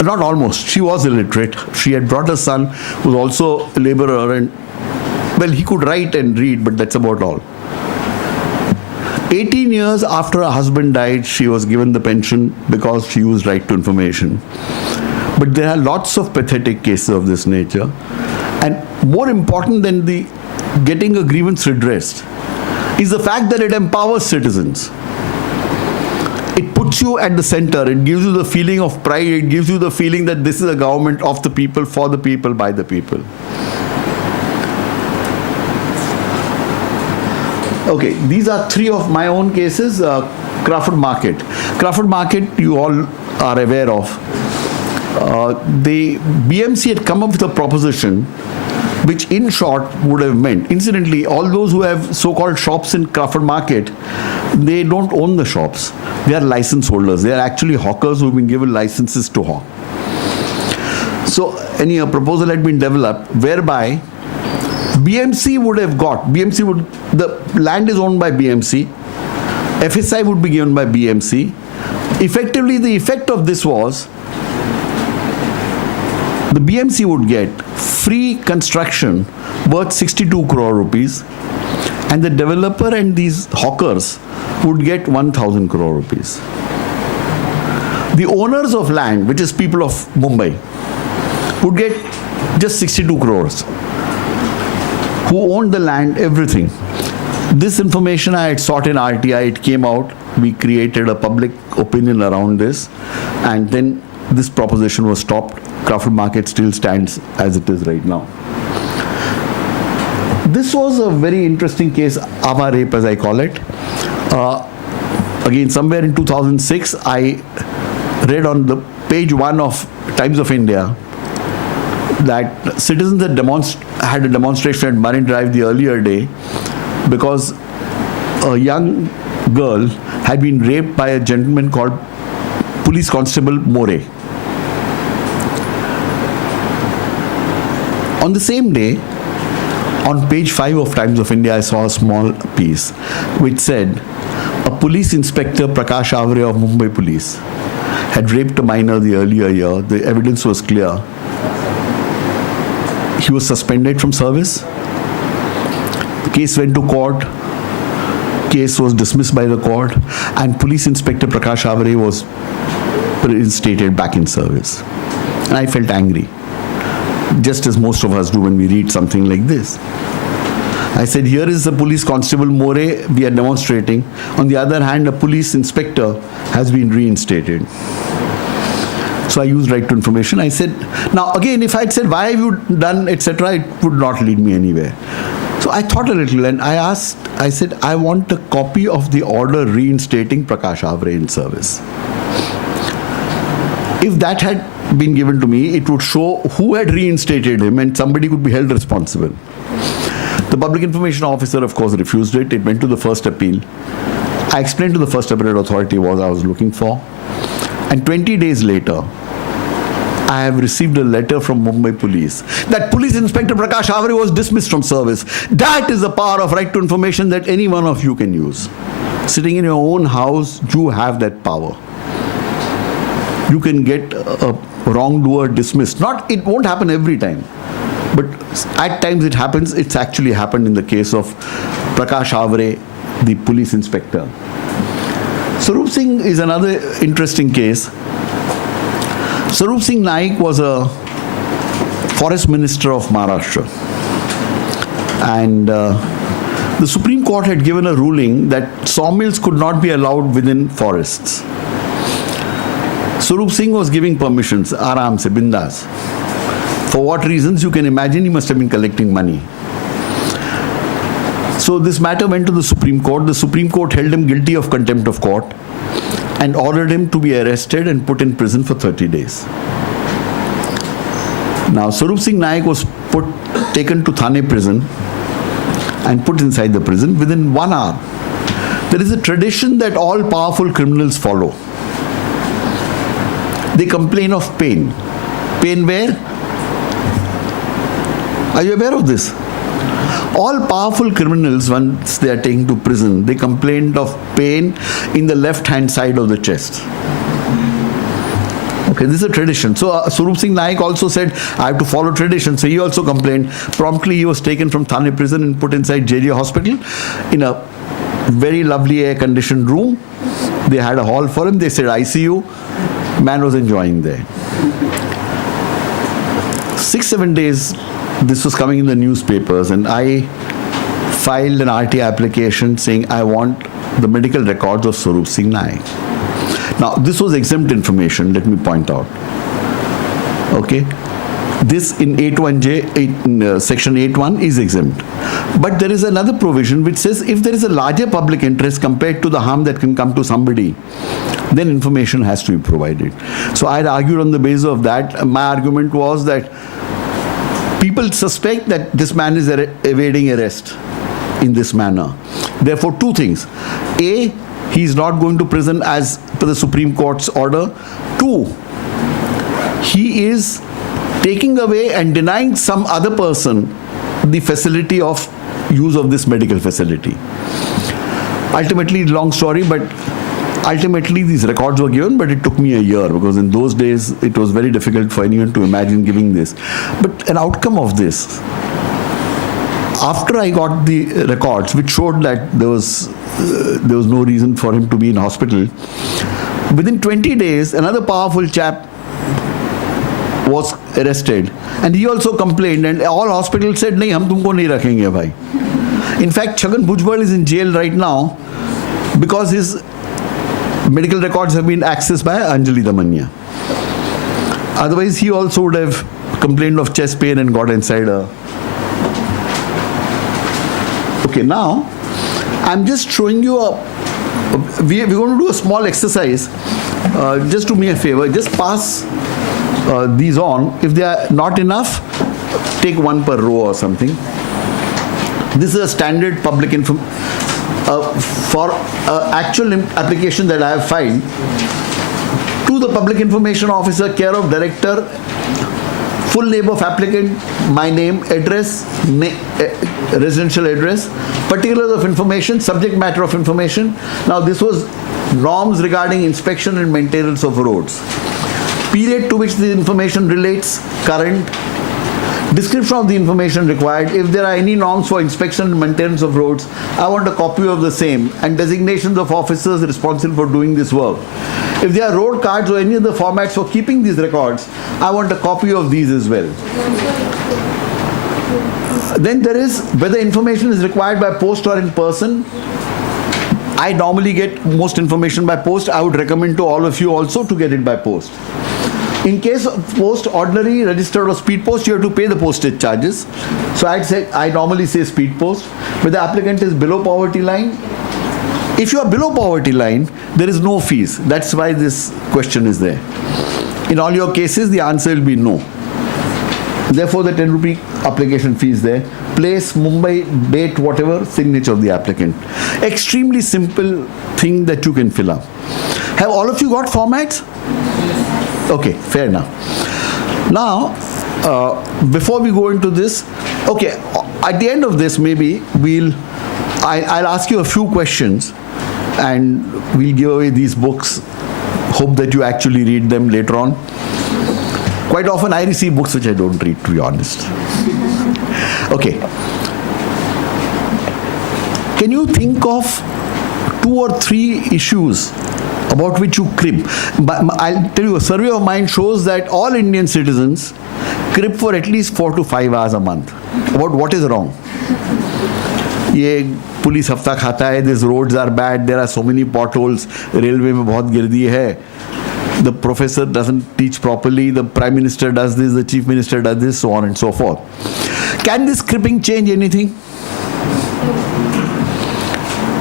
Not almost, she was illiterate. She had brought a son who was also a laborer, and well, he could write and read, but that's about all. 18 years after her husband died, she was given the pension because she used right to information. But there are lots of pathetic cases of this nature. And more important than the getting a grievance redressed is the fact that it empowers citizens. It puts you at the center. It gives you the feeling of pride. It gives you the feeling that this is a government of the people, for the people, by the people. Okay, these are three of my own cases. Crawford Market. Crawford Market, you all are aware of. The BMC had come up with a proposition which in short would have meant, incidentally, all those who have so-called shops in Crawford Market, they don't own the shops. They are license holders. They are actually hawkers who have been given licenses to hawk. So a proposal had been developed whereby BMC would have got, the land is owned by BMC, FSI would be given by BMC. Effectively, the effect of this was the BMC would get free construction worth 62 crore rupees, and the developer and these hawkers would get 1,000 crore rupees. The owners of land, which is people of Mumbai, would get just 62 crores. Who owned the land, everything. This information I had sought in RTI, it came out. We created a public opinion around this, and then this proposition was stopped. Crawford Market still stands as it is right now. This was a very interesting case, Ava rape as I call it. Again, somewhere in 2006, I read on the page 1 of Times of India that citizens had a demonstration at Marine Drive the earlier day because a young girl had been raped by a gentleman called Police Constable More. On the same day, on page 5 of Times of India, I saw a small piece which said, a police inspector, Prakash Avre of Mumbai Police, had raped a minor the earlier year. The evidence was clear. He was suspended from service. The case went to court. Case was dismissed by the court, and Police Inspector Prakash Avre was reinstated back in service. And I felt angry, just as most of us do when we read something like this. I said, here is the police constable More we are demonstrating. On the other hand, a police inspector has been reinstated. So I used right to information. I said, now again, if I had said, why have you done, etc., it would not lead me anywhere. So I thought a little, and I said, I want a copy of the order reinstating Prakash Avre in service. If that had been given to me, it would show who had reinstated him, and somebody could be held responsible. The public information officer, of course, refused it. It went to the first appeal. I explained to the first appellate authority what I was looking for. And 20 days later, I have received a letter from Mumbai Police that Police Inspector Prakash Avre was dismissed from service. That is the power of right to information that any one of you can use. Sitting in your own house, you have that power. You can get a wrongdoer dismissed. It won't happen every time, but at times it happens. It's actually happened in the case of Prakash Avre, the police inspector. Sarup Singh is another interesting case. Sarup Singh Naik was a forest minister of Maharashtra, and the Supreme Court had given a ruling that sawmills could not be allowed within forests. Swarup Singh was giving permissions, aaram se, bindas. For what reasons, you can imagine he must have been collecting money. So this matter went to the Supreme Court. The Supreme Court held him guilty of contempt of court and ordered him to be arrested and put in prison for 30 days. Now, Swarup Singh Naik was taken to Thane prison and put inside the prison within 1 hour. There is a tradition that all powerful criminals follow. They complain of pain. Pain where? Are you aware of this? All powerful criminals, once they are taken to prison, they complained of pain in the left-hand side of the chest. Okay, this is a tradition. So Swarup Singh Naik also said, I have to follow tradition. So he also complained. Promptly he was taken from Thane prison and put inside JJ hospital in a very lovely air-conditioned room. They had a hall for him. They said ICU. Man was enjoying there. 6-7 days this was coming in the newspapers, and I filed an RTI application saying I want the medical records of Swarup Singh Naik. Now, this was exempt information, let me point out. Okay? This in 81J, section 8.1 is exempt. But there is another provision which says if there is a larger public interest compared to the harm that can come to somebody, then information has to be provided. So I had argued on the basis of that. My argument was that people suspect that this man is evading arrest in this manner. Therefore, two things. A, he is not going to prison as per the Supreme Court's order. Two, he is taking away and denying some other person the facility of use of this medical facility. Ultimately, long story, but ultimately these records were given, but it took me a year because in those days it was very difficult for anyone to imagine giving this. But an outcome of this, after I got the records which showed that there was no reason for him to be in hospital, within 20 days another powerful chap was arrested and he also complained, and all hospitals said, nahi, hum tumko nahi rakhenge bhai. In fact, Chhagan Bhujbal is in jail right now because his medical records have been accessed by Anjali Damanya. Otherwise, he also would have complained of chest pain and got inside a... Okay, now, I'm just showing you we're going to do a small exercise. Just do me a favor, just pass these on. If they are not enough, take one per row or something. This is a standard public for actual application that I have filed to the Public Information Officer, care of Director, full name of applicant, my name, address, residential address, particulars of information, subject matter of information. Now this was norms regarding inspection and maintenance of roads. Period to which the information relates, current. Description of the information required. If there are any norms for inspection and maintenance of roads, I want a copy of the same, and designations of officers responsible for doing this work. If there are road cards or any other formats for keeping these records, I want a copy of these as well. Then there is whether information is required by post or in person. I normally get most information by post. I would recommend to all of you also to get it by post. In case of post, ordinary, registered or speed post, you have to pay the postage charges. So I normally say speed post. But the applicant is below poverty line. If you are below poverty line, there is no fees. That's why this question is there. In all your cases, the answer will be no. Therefore, the 10 rupee application fee is there. Place, Mumbai, date, whatever, signature of the applicant. Extremely simple thing that you can fill up. Have all of you got formats? Okay, fair enough. Now, before we go into this, okay, at the end of this, maybe I'll ask you a few questions and we'll give away these books. Hope that you actually read them later on. Quite often I receive books which I don't read, to be honest. Okay. Can you think of 2 or 3 issues about which you crib? But I'll tell you, a survey of mine shows that all Indian citizens crib for at least 4 to 5 hours a month about what is wrong. ये police हफ्ता खाता है, these roads are bad, there are so many potholes, railway में बहुत गिरदी है, the professor doesn't teach properly, the prime minister does this, the chief minister does this, so on and so forth. Can this cribbing change anything?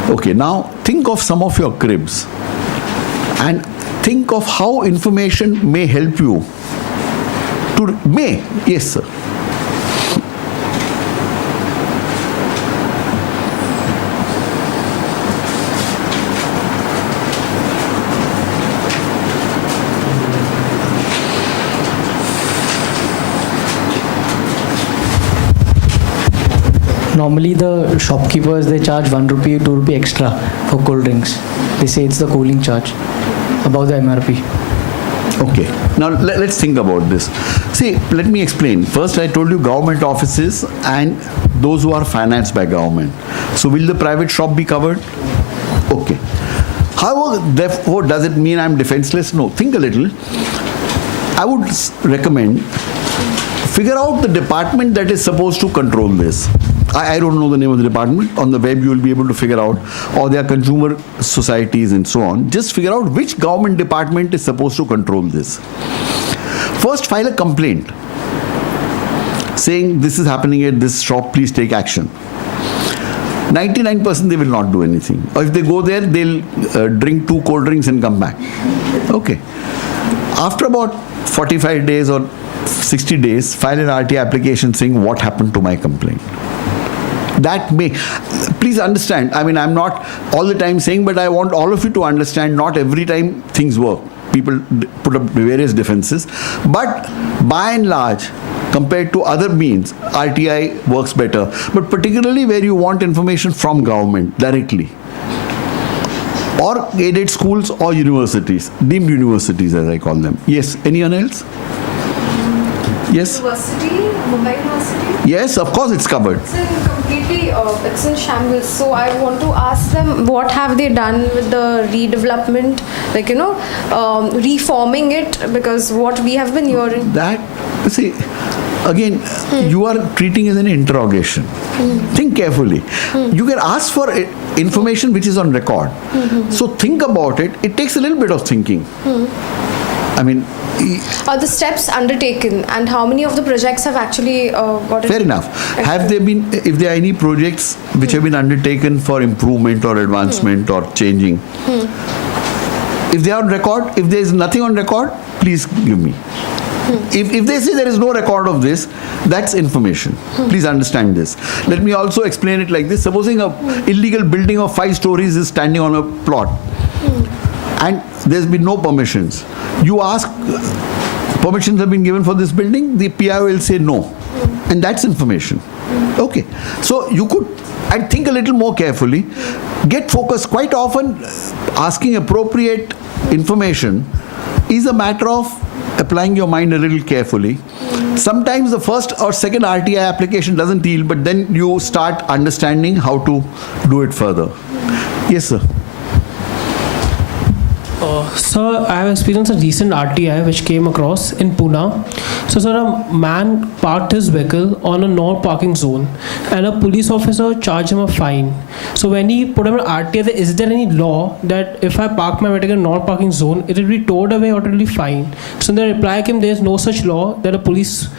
Okay, now think of some of your cribs and think of how information may help you to, yes sir. Normally the shopkeepers, they charge 1 rupee, 2 rupee extra for cold drinks. They say it's the cooling charge above the MRP. Okay, now let's think about this. See, let me explain. First, I told you government offices and those who are financed by government. So will the private shop be covered? Okay. However, therefore, does it mean I'm defenseless? No. Think a little. I would recommend figure out the department that is supposed to control this. I don't know the name of the department. On the web, you will be able to figure out, or there are consumer societies and so on. Just figure out which government department is supposed to control this. First, file a complaint saying this is happening at this shop, please take action. 99% they will not do anything. Or if they go there, they'll drink 2 cold drinks and come back. Okay. After about 45 days or 60 days, file an RTI application saying what happened to my complaint. That may, please understand, I mean, I'm not all the time saying, but I want all of you to understand, not every time things work. People put up various defenses. But by and large, compared to other means, RTI works better. But particularly where you want information from government directly, or aided schools or universities, deemed universities as I call them. Yes, anyone else? Yes? University, Mumbai University? Yes, of course it's covered. It's in completely, it's in shambles. So I want to ask them, what have they done with the redevelopment, like, reforming it? Because what we have been hearing. That, see, again, you are treating as an interrogation. Think carefully. You can ask for information which is on record. So think about it. It takes a little bit of thinking. I mean, Are the steps undertaken, and how many of the projects have actually got it? fair enough. Have there been, if there are any projects which have been undertaken for improvement or advancement or changing, if they are on record, if there is nothing on record, please give me. If they say there is no record of this, that's information. Please understand this. Let me also explain it like this. Supposing an illegal building of 5 stories is standing on a plot, and there's been no permissions. You ask, permissions have been given for this building, the PI will say no. And that's information. Okay. So you could, and think a little more carefully, get focused. Quite often, asking appropriate information is a matter of applying your mind a little carefully. Sometimes the first or second RTI application doesn't deal, but then you start understanding how to do it further. Yes, sir. Sir, I have experienced a recent RTI which came across in Pune. So, sir, a man parked his vehicle on a no parking zone and a police officer charged him a fine. So, when he put him an RTI, is there any law that if I park my vehicle in a no parking zone, it will be towed away or it will be fined? So, in the reply came, there is no such law that a police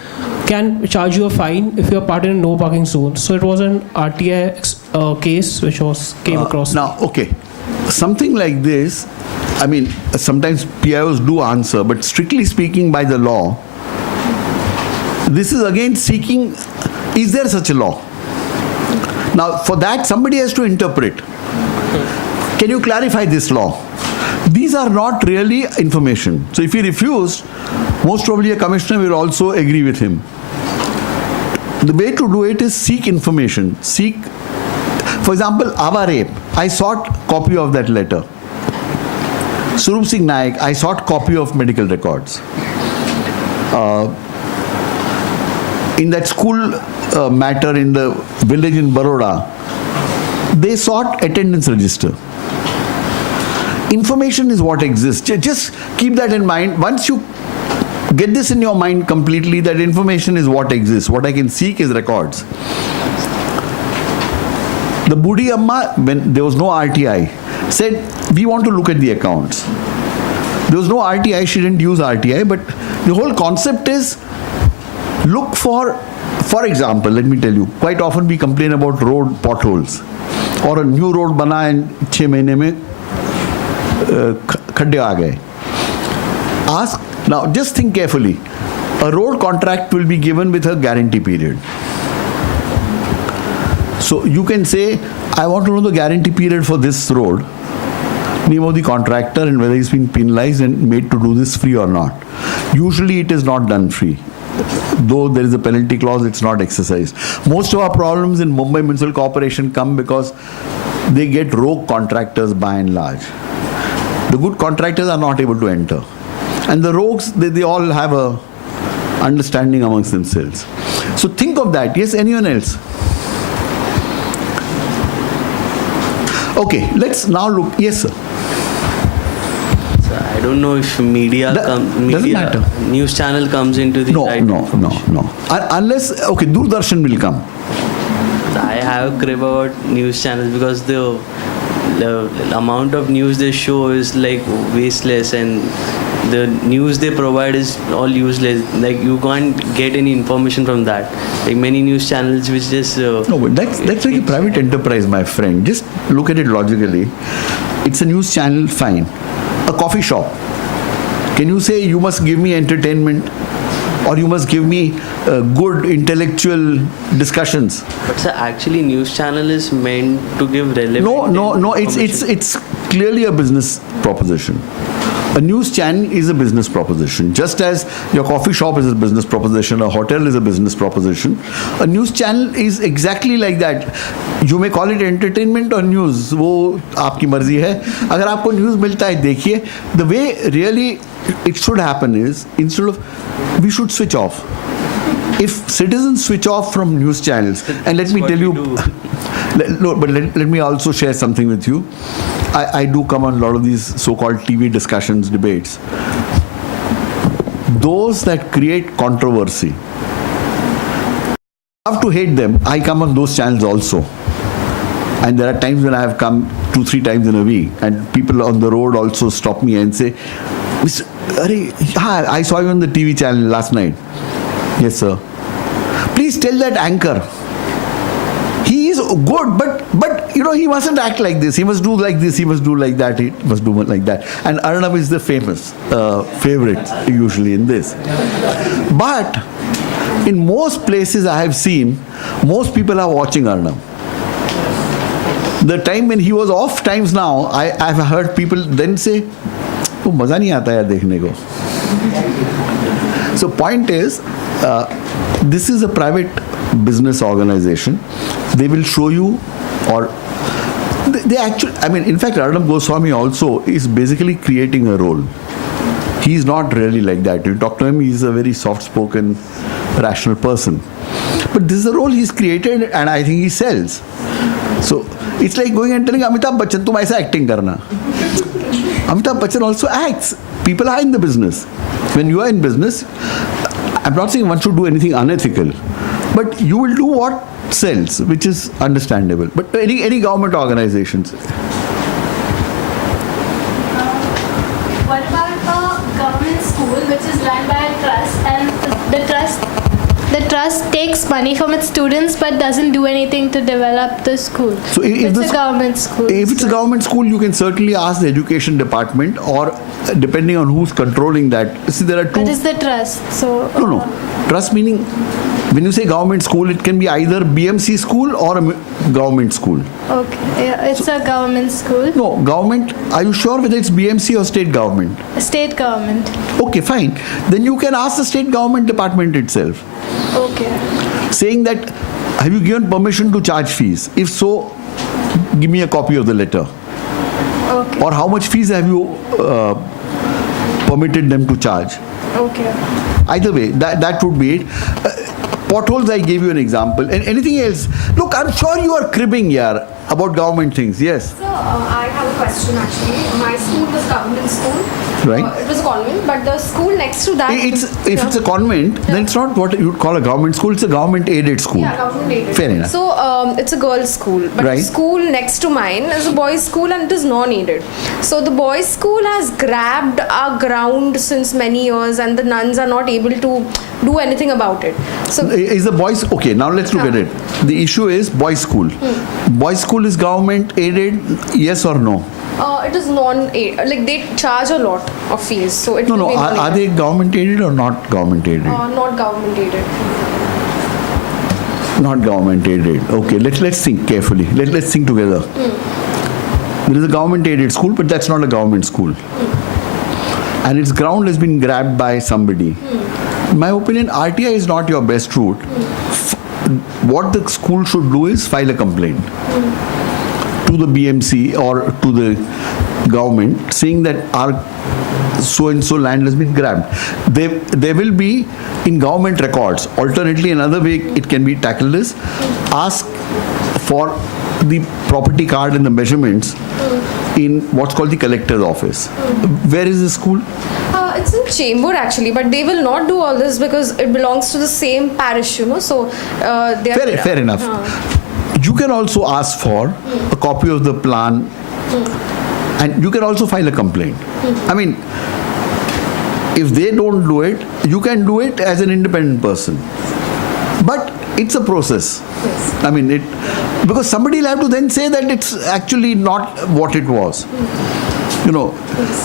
can charge you a fine if you are parked in a no parking zone. So, it was an RTI case which came across. Now, okay. Something like this, I mean, sometimes PIOs do answer, but strictly speaking by the law, this is again seeking, is there such a law? Now, for that, somebody has to interpret. Can you clarify this law? These are not really information. So if he refused, most probably a commissioner will also agree with him. The way to do it is seek information. Seek, for example, Ava rape. I sought copy of that letter. Surup Singh Naik, I sought copy of medical records. In that school matter in the village in Baroda, they sought attendance register. Information is what exists. Just keep that in mind. Once you get this in your mind completely, that information is what exists. What I can seek is records. The Budi Amma, when there was no RTI, said, we want to look at the accounts. There was no RTI, she didn't use RTI, but the whole concept is look for example, let me tell you, quite often we complain about road potholes. और new road बना है 6 महीने में खड्डे आ गए. Ask now, just think carefully. A road contract will be given with a guarantee period. So you can say, I want to know the guarantee period for this road, name of the contractor and whether he's been penalized and made to do this free or not. Usually it is not done free. Though there is a penalty clause, it's not exercised. Most of our problems in Mumbai Municipal Corporation come because they get rogue contractors by and large. The good contractors are not able to enter. And the rogues, they all have a understanding amongst themselves. So think of that. Yes, anyone else? Okay, let's now look. Yes, sir. So I don't know if media doesn't matter. news channel comes into the No. Unless, okay, Doordarshan will come. I have a crib about news channels because the amount of news they show is like wasteless, and the news they provide is all useless. Like you can't get any information from that. Like many news channels which just No, but that's like a private enterprise, my friend. Just look at it logically. It's a news channel, fine. A coffee shop. Can you say you must give me entertainment or you must give me good intellectual discussions? But sir, actually news channel is meant to give relevant No. information. It's clearly a business proposition. A news channel is a business proposition. Just as your coffee shop is a business proposition, a hotel is a business proposition, a news channel is exactly like that. You may call it entertainment or news. वो आपकी मर्जी है. अगर आपको news मिलता है, देखिए. The way really it should happen is, instead of, we should switch off. If citizens switch off from news channels, and let me tell you, let me also share something with you. I do come on a lot of these so-called TV discussions, debates. Those that create controversy, I have to hate them. I come on those channels also. And there are times when I have come 2-3 times in a week, and people on the road also stop me and say, Mr. I saw you on the TV channel last night. Yes, sir. Please tell that anchor. He is good, but you know, he mustn't act like this. He must do like this. He must do like that. He must do like that. And Arnab is the famous favorite usually in this. But in most places I have seen, most people are watching Arnab. The time when he was off times now, I've heard people then say, "Oh, मजा नहीं आता यार देखने को." So point is, this is a private business organization. They will show you, or they actually, I mean, in fact, Arnab Goswami also is basically creating a role. He's not really like that. You talk to him, he's a very soft-spoken, rational person. But this is a role he's created, and I think he sells. So it's like going and telling Amitabh Bachchan, तुम ऐसा acting करना. Amitabh Bachchan also acts. People are in the business. When you are in business, I'm not saying one should do anything unethical, but you will do what sells, which is understandable. But any government organizations. What about a government school which is run by a trust, and the trust takes money from its students but doesn't do anything to develop the school? So if it's a government school. If it's a government school, you can certainly ask the education department, or depending on who's controlling that. See, there are two. What is the trust? So No. Trust meaning, when you say government school, it can be either BMC school or a government school. okay, yeah, it's a government school. No, government, are you sure whether it's BMC or state government? State government. Okay, fine. Then you can ask the state government department itself, Okay. saying that, have you given permission to charge fees? If so, give me a copy of the letter. Okay. Or how much fees have you permitted them to charge? Okay. Either way, that would be it. Potholes, I gave you an example. And anything else? Look, I'm sure you are cribbing here about government things. Yes. So I have a question actually. My school was government school, right? It was a convent, but the school next to that. If it's a convent, then it's not what you would call a government school. It's a government-aided school. Yeah, government aided. Fair enough. So it's a girls' school, but Right. the school next to mine is a boys' school and it is non-aided. So the boys' school has grabbed our ground since many years, and the nuns are not able to do anything about it. So Is the boys okay? Now let's look at it. The issue is boys' school. Boys' school is government-aided, yes or no? it is non-aid. Like they charge a lot of fees. So it No, will no. be Are they government-aided or not government-aided? not government aided. Not government-aided. Okay, let's think carefully. Let's think together. There is a government-aided school, but that's not a government school. And its ground has been grabbed by somebody. In my opinion, RTI is not your best route. What the school should do is file a complaint to the BMC or to the government saying that our so-and-so land has been grabbed. There will be in government records. Alternately, another way it can be tackled is ask for the property card and the measurements in what's called the collector's office. Where is the school? It's in Chembur actually, but they will not do all this because it belongs to the same parish, you know. So they are Fair enough. You can also ask for a copy of the plan, and you can also file a complaint. I mean, if they don't do it, you can do it as an independent person. But it's a process. Yes. I mean, because somebody will have to then say that it's actually not what it was. You know,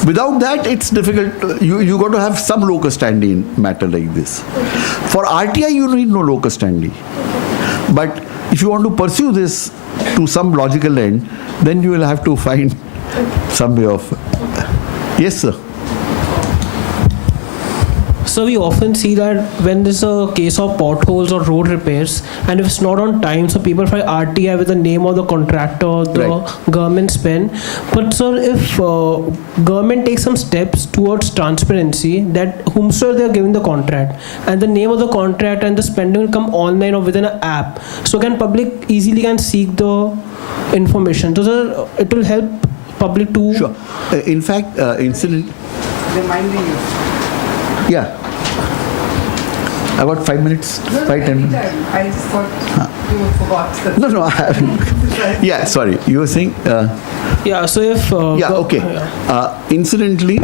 without that, it's difficult. You got to have some locus standi in matter like this. For RTI, you need no locus standi. But if you want to pursue this to some logical end, then you will have to find some way of. Yes, sir. So we often see that when there's a case of potholes or road repairs, and if it's not on time, so people file RTI with the name of the contractor, the government's pen. But sir, if government takes some steps towards transparency, that whomsoever they are giving the contract, and the name of the contract and the spending will come online or within an app, so can public easily can seek the information. So sir, it will help public to. Sure. In fact, incident. Reminding you. Yeah. I got 5 minutes, 5-10 minutes. I just thought you forgot. No, I haven't. Yeah, sorry. You were saying? Yeah, so if. Okay. Incidentally,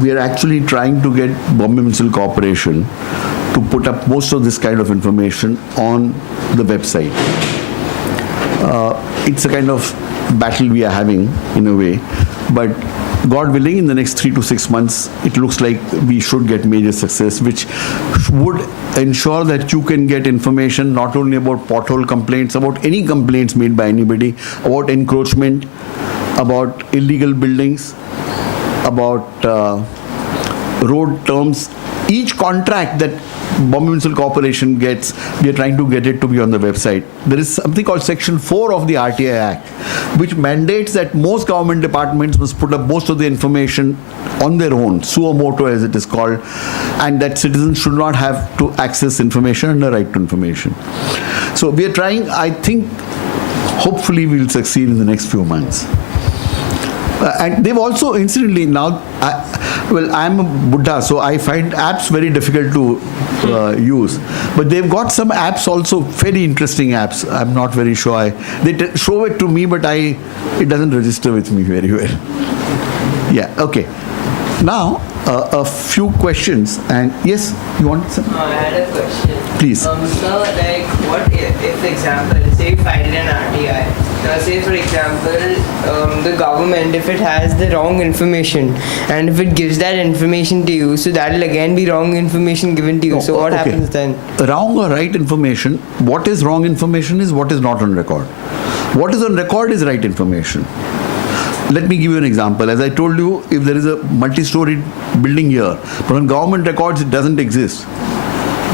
we are actually trying to get Bombay Municipal Corporation to put up most of this kind of information on the website. It's a kind of battle we are having in a way, but God willing, in the next 3 to 6 months, it looks like we should get major success, which would ensure that you can get information not only about pothole complaints, about any complaints made by anybody, about encroachment, about illegal buildings, about road terms. Each contract that Bombay Municipal Corporation gets, we are trying to get it to be on the website. There is something called Section 4 of the RTI Act, which mandates that most government departments must put up most of the information on their own, suo motu as it is called, and that citizens should not have to access information and the right to information. So we are trying, I think, hopefully we'll succeed in the next few months. And they've also, incidentally, now, I'm a Buddha, so I find apps very difficult to use. But they've got some apps also, very interesting apps. I'm not very sure. They show it to me, but it doesn't register with me very well. Yeah, okay. Now, a few questions. And yes, you want some? I had a question. Please. So, like, what if example, say you filed an RTI. Now, say for example, the government, if it has the wrong information, and if it gives that information to you, so that will again be wrong information given to you. So what happens then? Wrong or right information, what is wrong information is what is not on record. What is on record is right information. Let me give you an example. As I told you, if there is a multi-storied building here, but on government records it doesn't exist,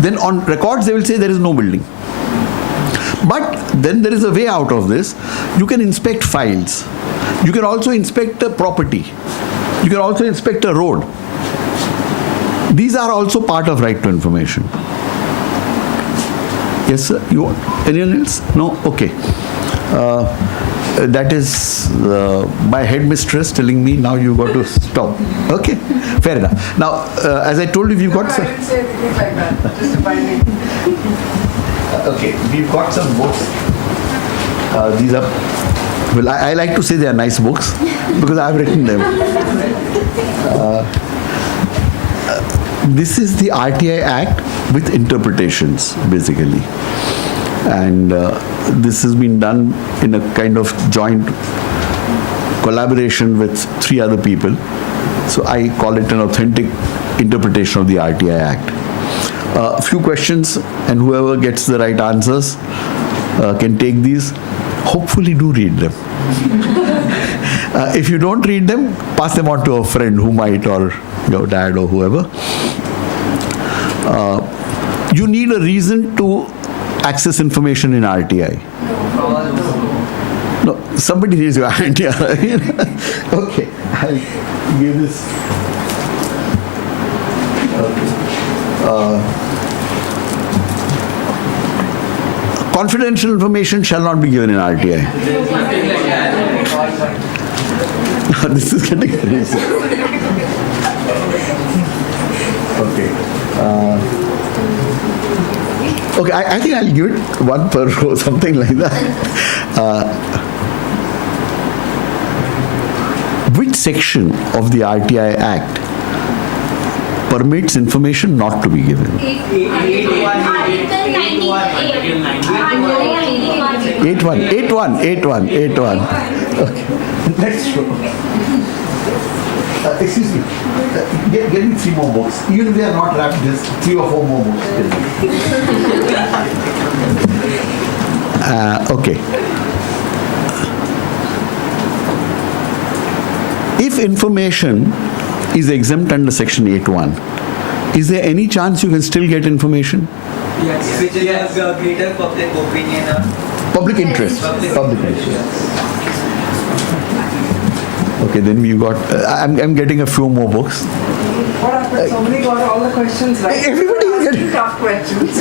then on records they will say there is no building. But then there is a way out of this. You can inspect files. You can also inspect a property. You can also inspect a road. These are also part of right to information. Yes, sir? You want anyone else? No? Okay. That is my headmistress telling me now you got to stop. Okay, fair enough. Now, as I told you, we've got I some. didn't say anything like that. Just a finding. Okay, we've got some books. These are, well, I like to say they are nice books because I've written them. This is the RTI Act with interpretations, basically. And this has been done in a kind of joint collaboration with 3 other people. So I call it an authentic interpretation of the RTI Act. A few questions, and whoever gets the right answers can take these. Hopefully do read them. If you don't read them, pass them on to a friend who might, or your dad or whoever. You need a reason to access information in RTI. No, somebody raise your hand here. Okay, I'll give this. Confidential information shall not be given in RTI. This is getting crazy. Okay. Okay, I think I'll give it 1 per row, something like that. Which section of the RTI Act permits information not to be given? 8.1. Okay. Next row. Excuse me. Get me 3 more books. Even if they are not wrapped, just 3 or 4 more books. Okay. If information is exempt under section 8.1, is there any chance you can still get information? Yes, which has greater public opinion. Public interest. Public interest. Okay, then we got. I'm getting a few more books. What happened? Somebody got all the questions right. Everybody is getting Tough questions.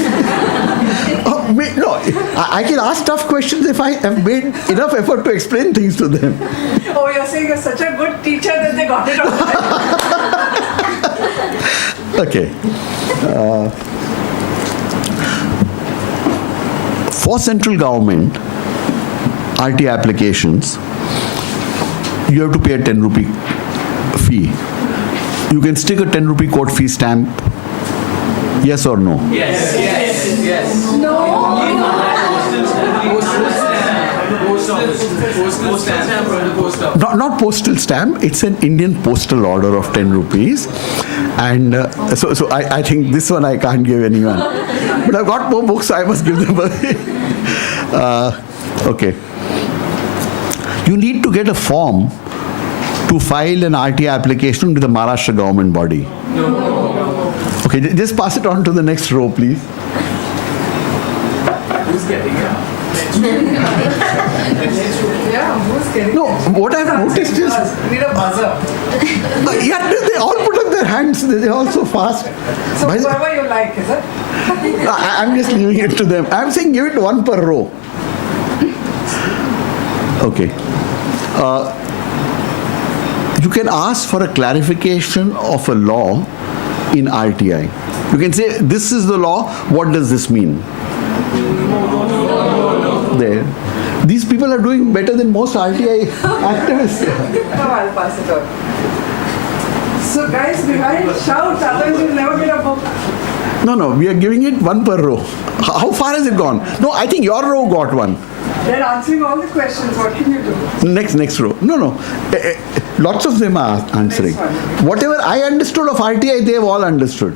No, I can ask tough questions if I have made enough effort to explain things to them. Oh, you're saying you're such a good teacher that they got it all right. Okay. For central government, RTI applications, you have to pay a 10 rupee fee. You can stick a 10 rupee court fee stamp. Yes or no? Yes. Not postal stamp. It's an Indian postal order of 10 rupees. And so I think this one I can't give anyone. But I've got more books, so I must give them away. Okay. You need to get a form to file an RTI application with the Maharashtra government body. No. Okay, just pass it on to the next row, please. Who's getting it? Yeah, who's getting No, what I've noticed is, need a buzzer. yeah, they all put up their hands. They're all so fast. So By the- whoever you like, is it? I'm just leaving it to them. I'm saying give it 1 per row. Okay. You can ask for a clarification of a law in RTI. You can say, this is the law, what does this mean? There. These people are doing better than most RTI activists. No, I'll pass it on. So guys behind, shout, otherwise you'll never get a book. No, we are giving it 1 per row. How far has it gone? No, I think your row got 1. They're answering all the questions, what can you do? Next row. No. Lots of them are answering. Next one. Whatever I understood of RTI, they have all understood.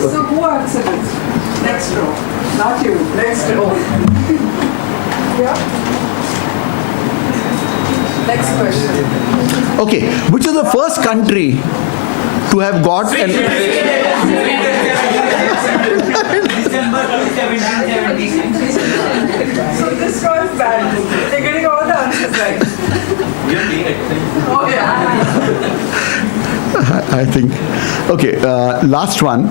So who answered it? Next row. Not you, next row. Yeah. Next question. Okay, which is the first country to have got an... So this was bad. They're getting all the answers right. Oh yeah. I think. Okay, last one.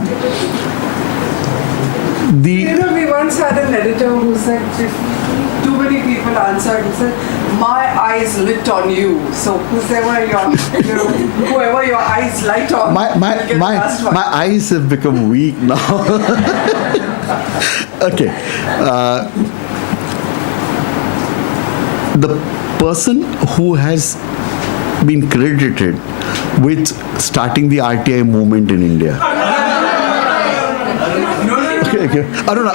You know, we once had an editor who said if too many people answered, he said, "My eyes lit on you." So whoever your eyes light on, My will get the last one. eyes have become weak now. Okay. The person who has been credited with starting the RTI movement in India. Okay. Aruna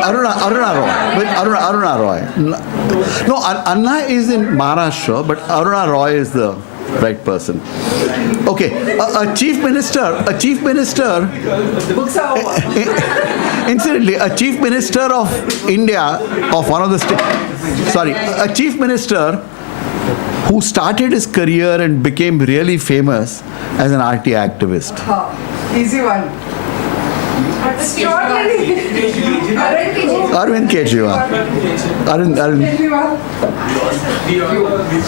Roy. Wait, Aruna Roy. No, Anna is in Maharashtra, but Aruna Roy is the right person. Okay, a chief minister. Books are over. Incidentally, a chief minister of India, of one of the states. Sorry, a chief minister who started his career and became really famous as an RTI activist. Easy one. Extraordinary. Arvind Kejriwal. Kejriwal.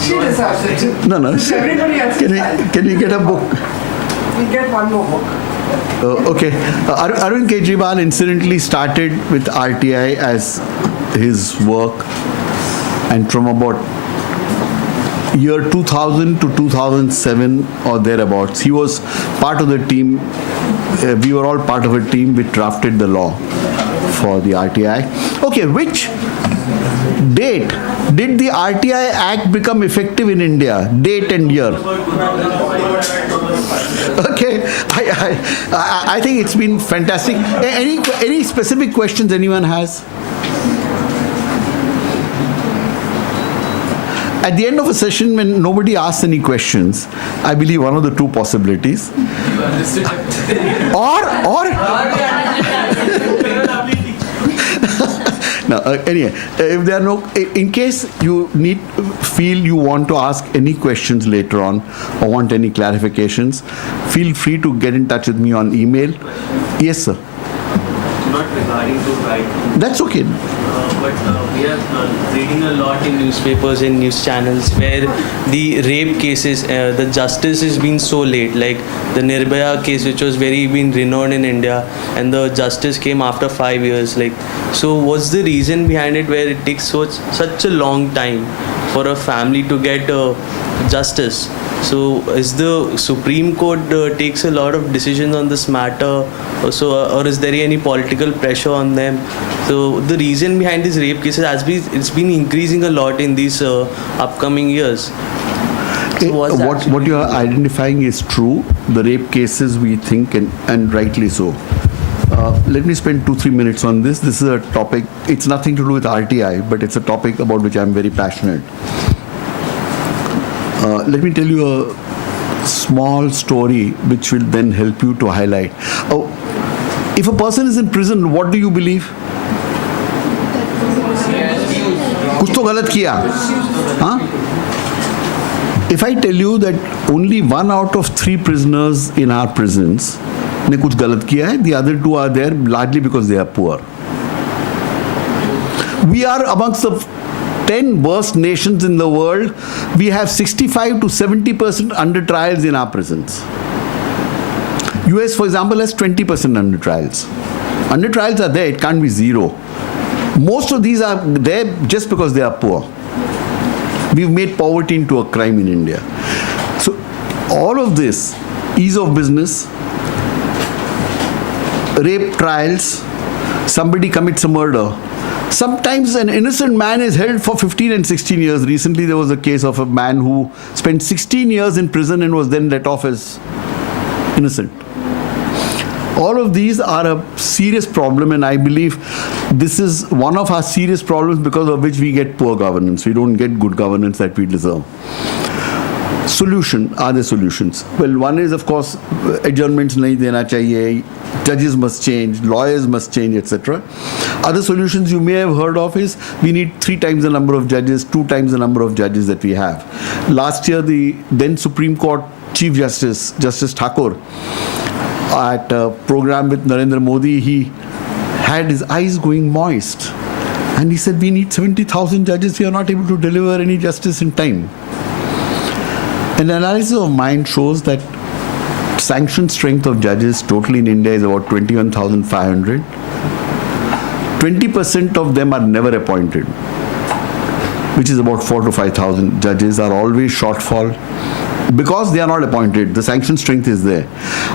She deserves it. No. Everybody else is Can we get a book? We get one more book. Okay. Arvind Kejriwal incidentally started with RTI as his work, and from about year 2000 to 2007 or thereabouts, he was part of the team. We were all part of a team which drafted the law for the RTI. Okay, which date did the RTI Act become effective in India? Date and year. Okay, I think it's been fantastic. Any specific questions anyone has? At the end of a session, when nobody asks any questions, I believe one of the two possibilities, or no. Anyway, if there are no, in case you feel you want to ask any questions later on or want any clarifications, feel free to get in touch with me on email. Yes, sir. Not regarding to right. That's okay. But we are reading a lot in newspapers and news channels where the rape cases, the justice has been so late. Like the Nirbhaya case, which was been renowned in India, and the justice came after 5 years. Like, so what's the reason behind it where it takes such a long time for a family to get justice? So is the Supreme Court takes a lot of decisions on this matter, or is there any political pressure on them? So the reason behind these rape cases it's been increasing a lot in these upcoming years. So what you are identifying is true. The rape cases, we think, and rightly so. Let me spend 2-3 minutes on this. This is a topic, it's nothing to do with RTI, but it's a topic about which I'm very passionate. Let me tell you a small story which will then help you to highlight. If a person is in prison, what do you believe? कुछ तो गलत किया, हाँ? If I tell you that only 1 out of 3 prisoners in our prisons ने कुछ गलत किया है, the other 2 are there largely because they are poor. We are amongst the 10 worst nations in the world. We have 65 to 70% under trials in our prisons. US, for example, has 20% under trials. Under trials are there, it can't be zero. Most of these are there just because they are poor. We've made poverty into a crime in India. So all of this, ease of business, rape trials, somebody commits a murder. Sometimes an innocent man is held for 15 and 16 years. Recently there was a case of a man who spent 16 years in prison and was then let off as innocent. All of these are a serious problem, and I believe this is one of our serious problems because of which we get poor governance. We don't get good governance that we deserve. Solution, are there solutions? Well, one is, of course, adjournments nahi dena chahiye, judges must change, lawyers must change, etc. Other solutions you may have heard of is we need 3 times the number of judges, 2 times the number of judges that we have. Last year, the then Supreme Court Chief Justice, Justice Thakur, at a program with Narendra Modi, he had his eyes going moist. And he said, we need 70,000 judges, we are not able to deliver any justice in time. An analysis of mine shows that sanctioned strength of judges totally in India is about 21,500. 20% of them are never appointed, which is about 4,000 to 5,000 judges are always shortfall because they are not appointed. The sanction strength is there.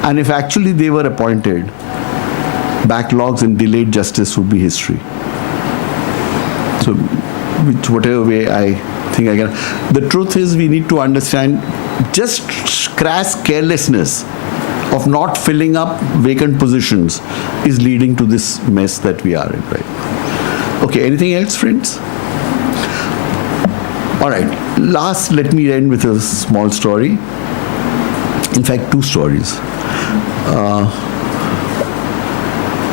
And if actually they were appointed, backlogs and delayed justice would be history. So, which whatever way I think I can. The truth is we need to understand just crass carelessness of not filling up vacant positions is leading to this mess that we are in, right? Okay, anything else, friends? All right, last, let me end with a small story. In fact, two stories.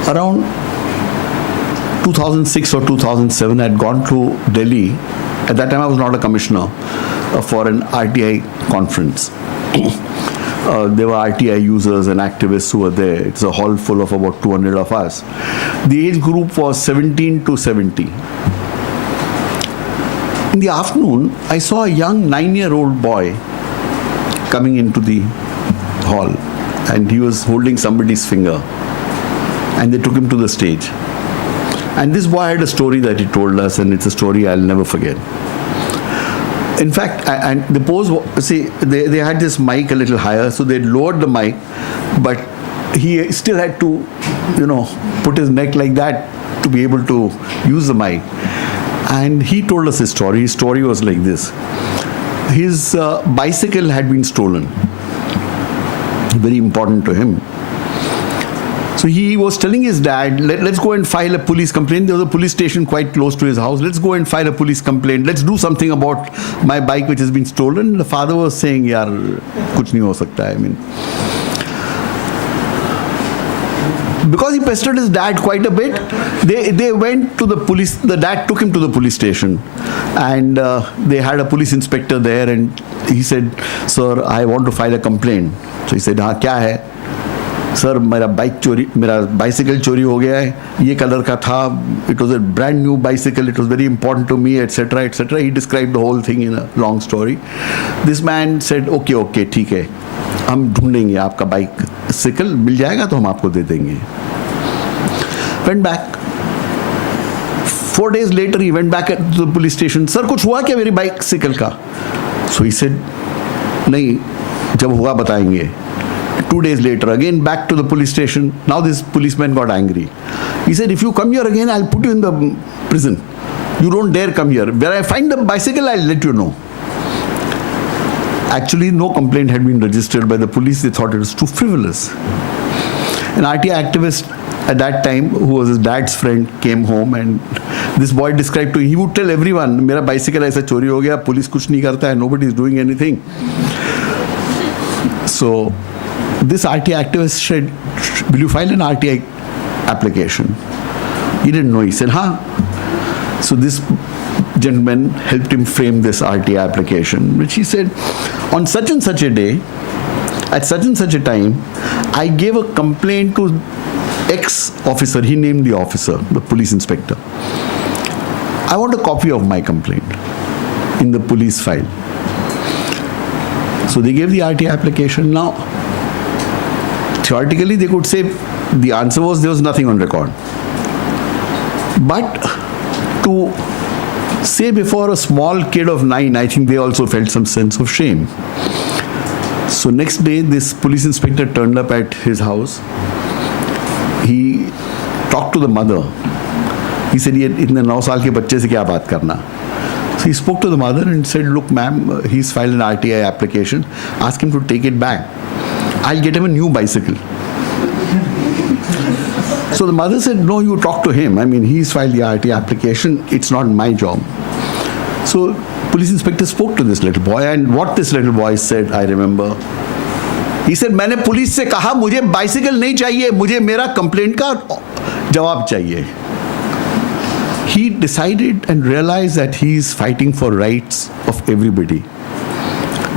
Around 2006 or 2007, I had gone to Delhi. At that time, I was not a commissioner for an RTI conference. There were RTI users and activists who were there. It's a hall full of about 200 of us. The age group was 17 to 70. In the afternoon, I saw a young 9-year-old boy coming into the hall, and he was holding somebody's finger, and they took him to the stage. And this boy had a story that he told us, and it's a story I'll never forget. In fact, and the pose, see, they had this mic a little higher, so they lowered the mic, but he still had to, put his neck like that to be able to use the mic. And he told us his story. His story was like this. His bicycle had been stolen. Very important to him. So he was telling his dad, let's go and file a police complaint. There was a police station quite close to his house. Let's go and file a police complaint. Let's do something about my bike which has been stolen. The father was saying, yaar, kuch nahi ho sakta hai. I mean, because he pestered his dad quite a bit, they went to the police. The dad took him to the police station, and they had a police inspector there, and he said, sir, I want to file a complaint. So he said, हाँ क्या है? Sir, मेरा bicycle चोरी हो गया है. ये colour का था. It was a brand new bicycle. It was very important to me, etc., etc. He described the whole thing in a long story. This man said, okay, ठीक है. हम ढूंढेंगे आपका bicycle मिल जाएगा तो हम आपको दे देंगे. Went back. 4 days later, he went back to the police station. Sir, कुछ हुआ क्या मेरी bicycle का? So he said, नहीं, जब हुआ बताएंगे. 2 days later, again back to the police station. Now this policeman got angry. He said, if you come here again, I'll put you in the prison. You don't dare come here. When I find the bicycle, I'll let you know. Actually, no complaint had been registered by the police. They thought it was too frivolous. An RTI activist at that time, who was his dad's friend, came home, and this boy described to him, he would tell everyone, मेरा bicycle ऐसा चोरी हो गया, police कुछ नहीं करता है, nobody is doing anything. So this RTI activist said, will you file an RTI application? He didn't know. He said, huh. So this gentleman helped him frame this RTI application, which he said, on such and such a day, at such and such a time, I gave a complaint to ex-officer. He named the officer, the police inspector. I want a copy of my complaint in the police file. So they gave the RTI application. Now, theoretically, they could say the answer was there was nothing on record. But to say before a small kid of 9, I think they also felt some sense of shame. So next day, this police inspector turned up at his house. He talked to the mother. He said, "ये इतने 9 साल के बच्चे से क्या बात करना?" So he spoke to the mother and said, "Look, ma'am, he's filed an RTI application. Ask him to take it back. I'll get him a new bicycle." So the mother said, "No, you talk to him. I mean, he's filed the RTI application. It's not my job." So police inspector spoke to this little boy, and what this little boy said, I remember. He said, मैंने police से कहा मुझे bicycle नहीं चाहिए, मुझे मेरा complaint का जवाब चाहिए. He decided and realized that he is fighting for rights of everybody.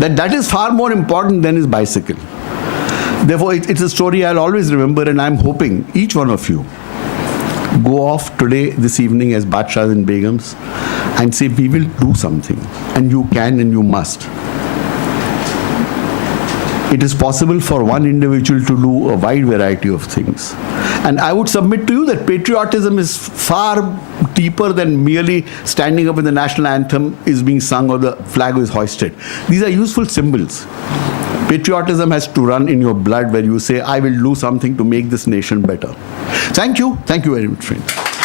That is far more important than his bicycle. Therefore, it's a story I'll always remember, and I'm hoping each one of you go off today, this evening, as Badshahs and Begums, and say, we will do something. And you can and you must. It is possible for one individual to do a wide variety of things. And I would submit to you that patriotism is far deeper than merely standing up when the national anthem is being sung or the flag is hoisted. These are useful symbols. Patriotism has to run in your blood, where you say, I will do something to make this nation better. Thank you. Thank you very much, friends.